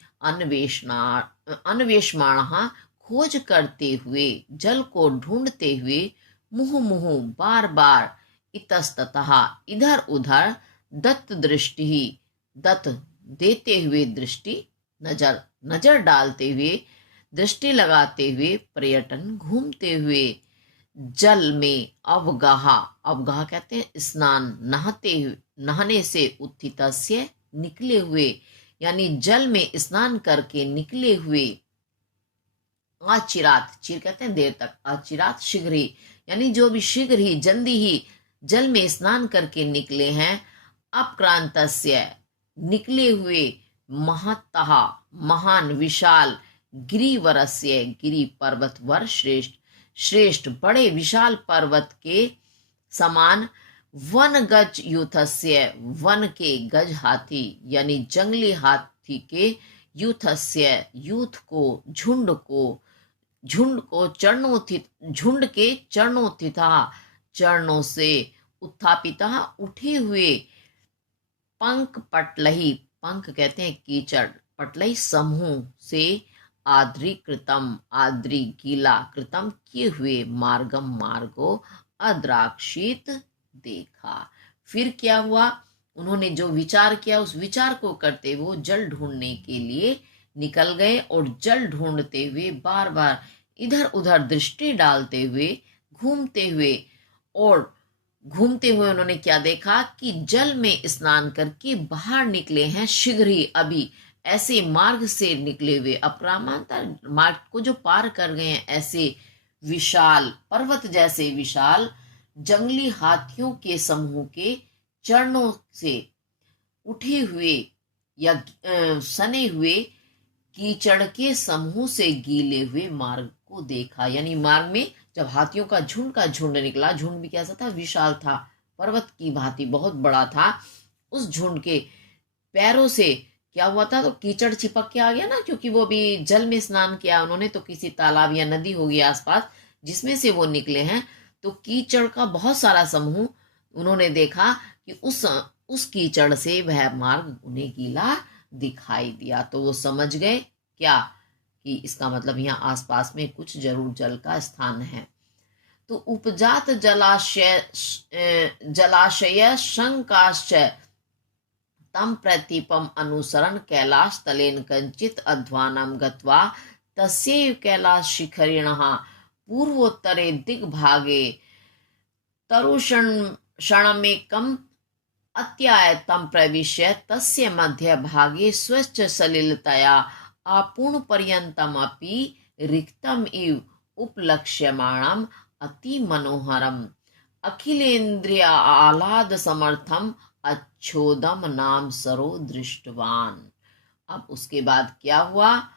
अन्वेषमाणः खोज करते हुए, जल को ढूंढते हुए, मुहु मुहु बार बार, इतस्ततः इधर उधर, दत्त दृष्टि दत्त देते हुए, दृष्टि नजर, नजर डालते हुए, दृष्टि लगाते हुए, पर्यटन घूमते हुए, जल में, अवगाह, अवगाह कहते हैं स्नान, नहाते हुए, नहाने से, उत्थितस्य निकले हुए, यानी जल में स्नान करके निकले हुए, आचिरात, चिर कहते हैं देर तक, आचिरात शीघ्र ही, यानी जो भी शीघ्र ही, जल्दी ही जल में स्नान करके निकले हैं, अपक्रांतस्य निकले हुए, महतः महान, विशाल, गिरिवरस्य गिरि पर्वत वर, श्रेष्ठ, श्रेष्ठ बड़े विशाल पर्वत के समान, वन गज यूथस्य वन के, गज हाथी यानी जंगली हाथी के, यूथस्य यूथ को, झुंड को, झुंड को, चरणोत्थित, झुंड के चरणोत्थिता, चरणों से, उत्थापिता उठे हुए, पंक पटलही, पंख कहते हैं कीचड़, पटलही समूह से, आद्रीकृतम आद्री गीला, कृतम किए हुए, मार्गम मार्गो, अद्राक्षित देखा। फिर क्या हुआ, उन्होंने जो विचार किया उस विचार को करते हुए वो जल ढूंढने के लिए निकल गए और जल ढूंढते हुए बार बार इधर उधर दृष्टि डालते हुए घूमते हुए और घूमते हुए उन्होंने क्या देखा कि जल में स्नान करके बाहर निकले हैं शीघ्र ही, अभी ऐसे मार्ग से निकले हुए अपरामांतर मार्ग को जो पार कर गए हैं, ऐसे विशाल पर्वत जैसे विशाल जंगली हाथियों के समूह के चरणों से उठे हुए या सने हुए कीचड़ के समूह से गीले हुए मार्ग को देखा। यानी मार्ग में जब हाथियों का झुंड निकला, झुंड भी कैसा था, विशाल था, पर्वत की भांति बहुत बड़ा था, उस झुंड के पैरों से क्या हुआ था, तो कीचड़ चिपक के आ गया ना, क्योंकि वो भी जल में स्नान किया उन्होंने, तो किसी तालाब या नदी होगी आसपास जिसमें से वो निकले हैं, तो कीचड़ का बहुत सारा समूह उन्होंने देखा कि उस कीचड़ से वह मार्ग उन्हें गीला दिखाई दिया। तो वो समझ गए क्या कि इसका मतलब यहाँ आसपास में कुछ जरूर जल का स्थान है। तो उपजात जलाशय शंकाश्च तम प्रतीपम अनुसरण कैलाश तलेन कंचित अध्वानम गत्वा तस्यैव कैलाश शिखरिणः पूर्वोत्तरे दिग्भागे तरुषणमेकम् अत्यायतम प्रविश्य तस्य मध्य भागे स्वच्छ सलिलतया आपूर्ण पर्यन्तमपि रिक्तम इव उपलक्ष्यमाणम अति मनोहरम अखिलेन्द्रिय आह्लाद समर्थम अच्छोदम नाम सरो दृष्टवान। अब उसके बाद क्या हुआ,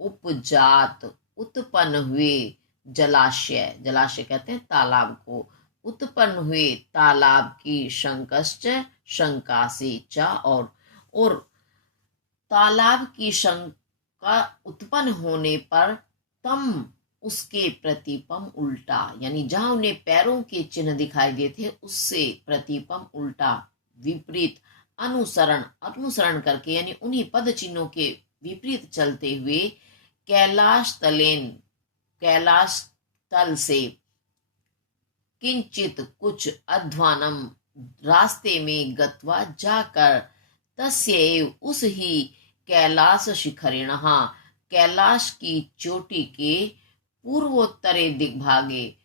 उपजात उत्पन्न हुए जलाशय, जलाशय कहते हैं तालाब को, उत्पन्न हुए तालाब की शंकश्च शंका से चा और तालाब की शंका उत्पन्न होने पर तम उसके प्रतिपम उल्टा, यानी जहां उन्हें पैरों के चिन्ह दिखाई दिए थे उससे प्रतिपम उल्टा विपरीत अनुसरण करके, यानी उन्हीं पद चिन्हों के विपरीत चलते हुए कैलाश तल से किंचित कुछ अध्वानम रास्ते में गत्वा जाकर तस्यैव उस ही कैलाश शिखरिणः कैलाश की चोटी के पूर्वोत्तरे दिग्भागे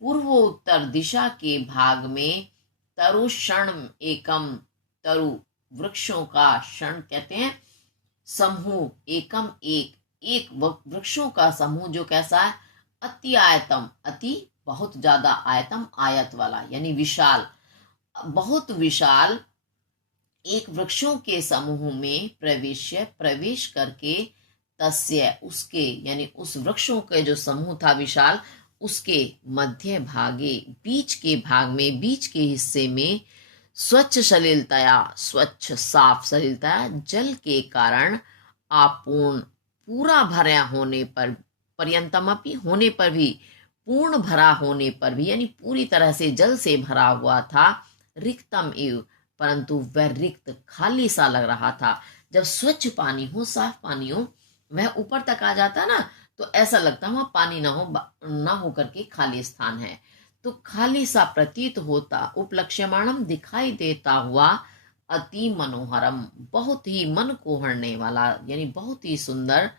पूर्वोत्तर दिशा के भाग में तरुषण एकम, तरु वृक्षों का, क्षण कहते हैं समूह, एकम एक वृक्षों का समूह जो कैसा है, अति आयतम, अति बहुत ज्यादा, आयतम आयत वाला यानी विशाल, बहुत विशाल एक वृक्षों के समूह में प्रवेश करके तस्य उसके, यानी उस वृक्षों के जो समूह था विशाल, उसके मध्य भागे बीच के भाग में, बीच के हिस्से में स्वच्छ सलिलतया, स्वच्छ साफ सलिलतया जल के कारण आपूर्ण पूरा भरा होने पर, पर्यंतमपि होने पर भी, पूर्ण भरा होने पर भी, यानी पूरी तरह से जल से भरा हुआ था, रिक्तम इव परंतु वह रिक्त खाली सा लग रहा था। जब स्वच्छ पानी हो, साफ पानी हो, वह ऊपर तक आ जाता ना, तो ऐसा लगता वहां पानी ना हो करके खाली स्थान है, तो खाली सा प्रतीत होता, उपलक्ष्यमाणम दिखाई देता हुआ, अति मनोहरम बहुत ही मन को हरने वाला, यानी बहुत ही सुंदर,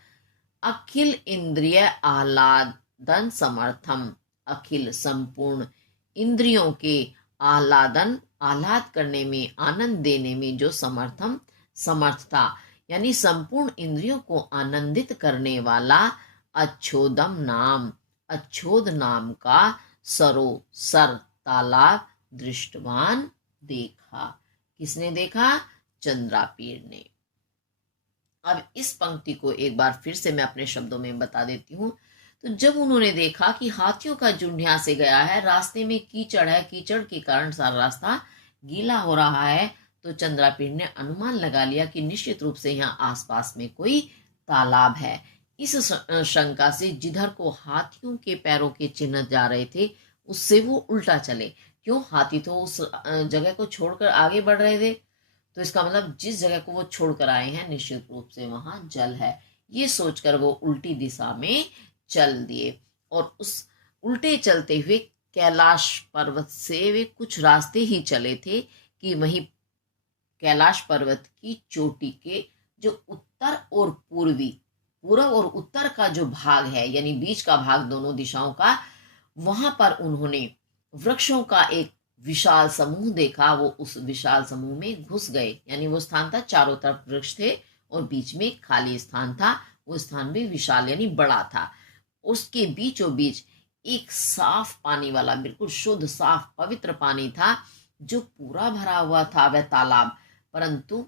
अखिल इंद्रिय आह्लादन समर्थम, अखिल संपूर्ण इंद्रियों के आह्लाद करने में, आनंद देने में जो समर्थ था, यानी संपूर्ण इंद्रियों को आनंदित करने वाला, अच्छोद नाम का सर तालाब दृष्टवान देखा। किसने देखा? चंद्रापीड़ ने। अब इस पंक्ति को एक बार फिर से मैं अपने शब्दों में बता देती हूँ। तो जब उन्होंने देखा कि हाथियों का झुंड यहाँ से गया है, रास्ते में कीचड़ है, कीचड़ के कारण सारा रास्ता गीला हो रहा है, तो चंद्रापीड़ ने अनुमान लगा लिया कि निश्चित रूप से यहाँ आसपास में कोई तालाब है। इस शंका से जिधर को हाथियों के पैरों के चिन्ह जा रहे थे उससे वो उल्टा चले। क्यों? हाथी तो उस जगह को छोड़कर आगे बढ़ रहे थे, तो इसका मतलब जिस जगह को वो छोड़कर आए हैं निश्चित रूप से वहां जल है, ये सोचकर वो उल्टी दिशा में चल दिए। और उस उल्टे चलते हुए कैलाश पर्वत से वे कुछ रास्ते ही चले थे कि वहीं कैलाश पर्वत की चोटी के जो उत्तर और पूर्व और उत्तर का जो भाग है, यानी बीच का भाग दोनों दिशाओं का, वहां पर उन्होंने वृक्षों का एक विशाल समूह देखा। वो उस विशाल समूह में घुस गए, यानी वो स्थान था, चारों तरफ वृक्ष थे और बीच में खाली स्थान था। वो स्थान भी विशाल यानी बड़ा था। उसके बीचों बीच एक साफ पानी वाला, बिल्कुल शुद्ध साफ पवित्र पानी था, जो पूरा भरा हुआ था वह तालाब, परंतु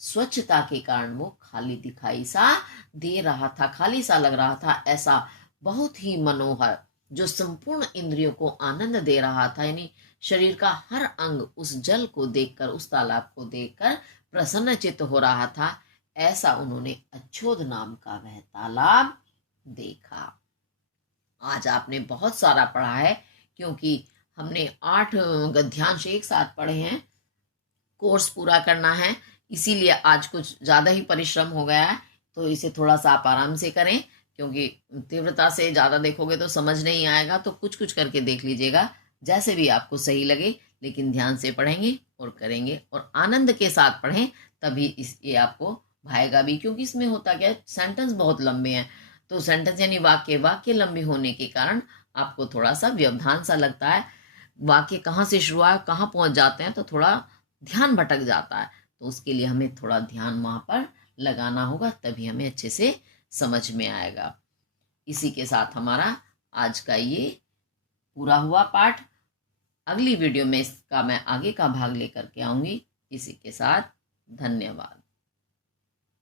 स्वच्छता के कारण वो खाली दिखाई सा दे रहा था, खाली सा लग रहा था। ऐसा बहुत ही मनोहर, जो संपूर्ण इंद्रियों को आनंद दे रहा था, यानी शरीर का हर अंग उस जल को देखकर, उस तालाब को देखकर प्रसन्नचित्त हो रहा था। ऐसा उन्होंने अच्छोद नाम का वह तालाब देखा। आज आपने बहुत सारा पढ़ा है, क्योंकि हमने 8 गद्यांश एक साथ पढ़े हैं। कोर्स पूरा करना है, इसीलिए आज कुछ ज़्यादा ही परिश्रम हो गया है। तो इसे थोड़ा सा आप आराम से करें, क्योंकि तीव्रता से ज़्यादा देखोगे तो समझ नहीं आएगा। तो कुछ कुछ करके देख लीजिएगा, जैसे भी आपको सही लगे, लेकिन ध्यान से पढ़ेंगे और करेंगे और आनंद के साथ पढ़ें, तभी ये आपको भाएगा भी। क्योंकि इसमें होता क्या है, सेंटेंस बहुत लंबे हैं, तो सेंटेंस यानी वाक्य लंबे होने के कारण आपको थोड़ा सा व्यवधान सा लगता है। वाक्य कहाँ से शुरू हुआ, कहाँ पहुंच जाते हैं, तो थोड़ा ध्यान भटक जाता है। तो उसके लिए हमें थोड़ा ध्यान वहां पर लगाना होगा, तभी हमें अच्छे से समझ में आएगा। इसी के साथ हमारा आज का ये पूरा हुआ पाठ। अगली वीडियो में इसका मैं आगे का भाग लेकर के आऊंगी। इसी के साथ धन्यवाद।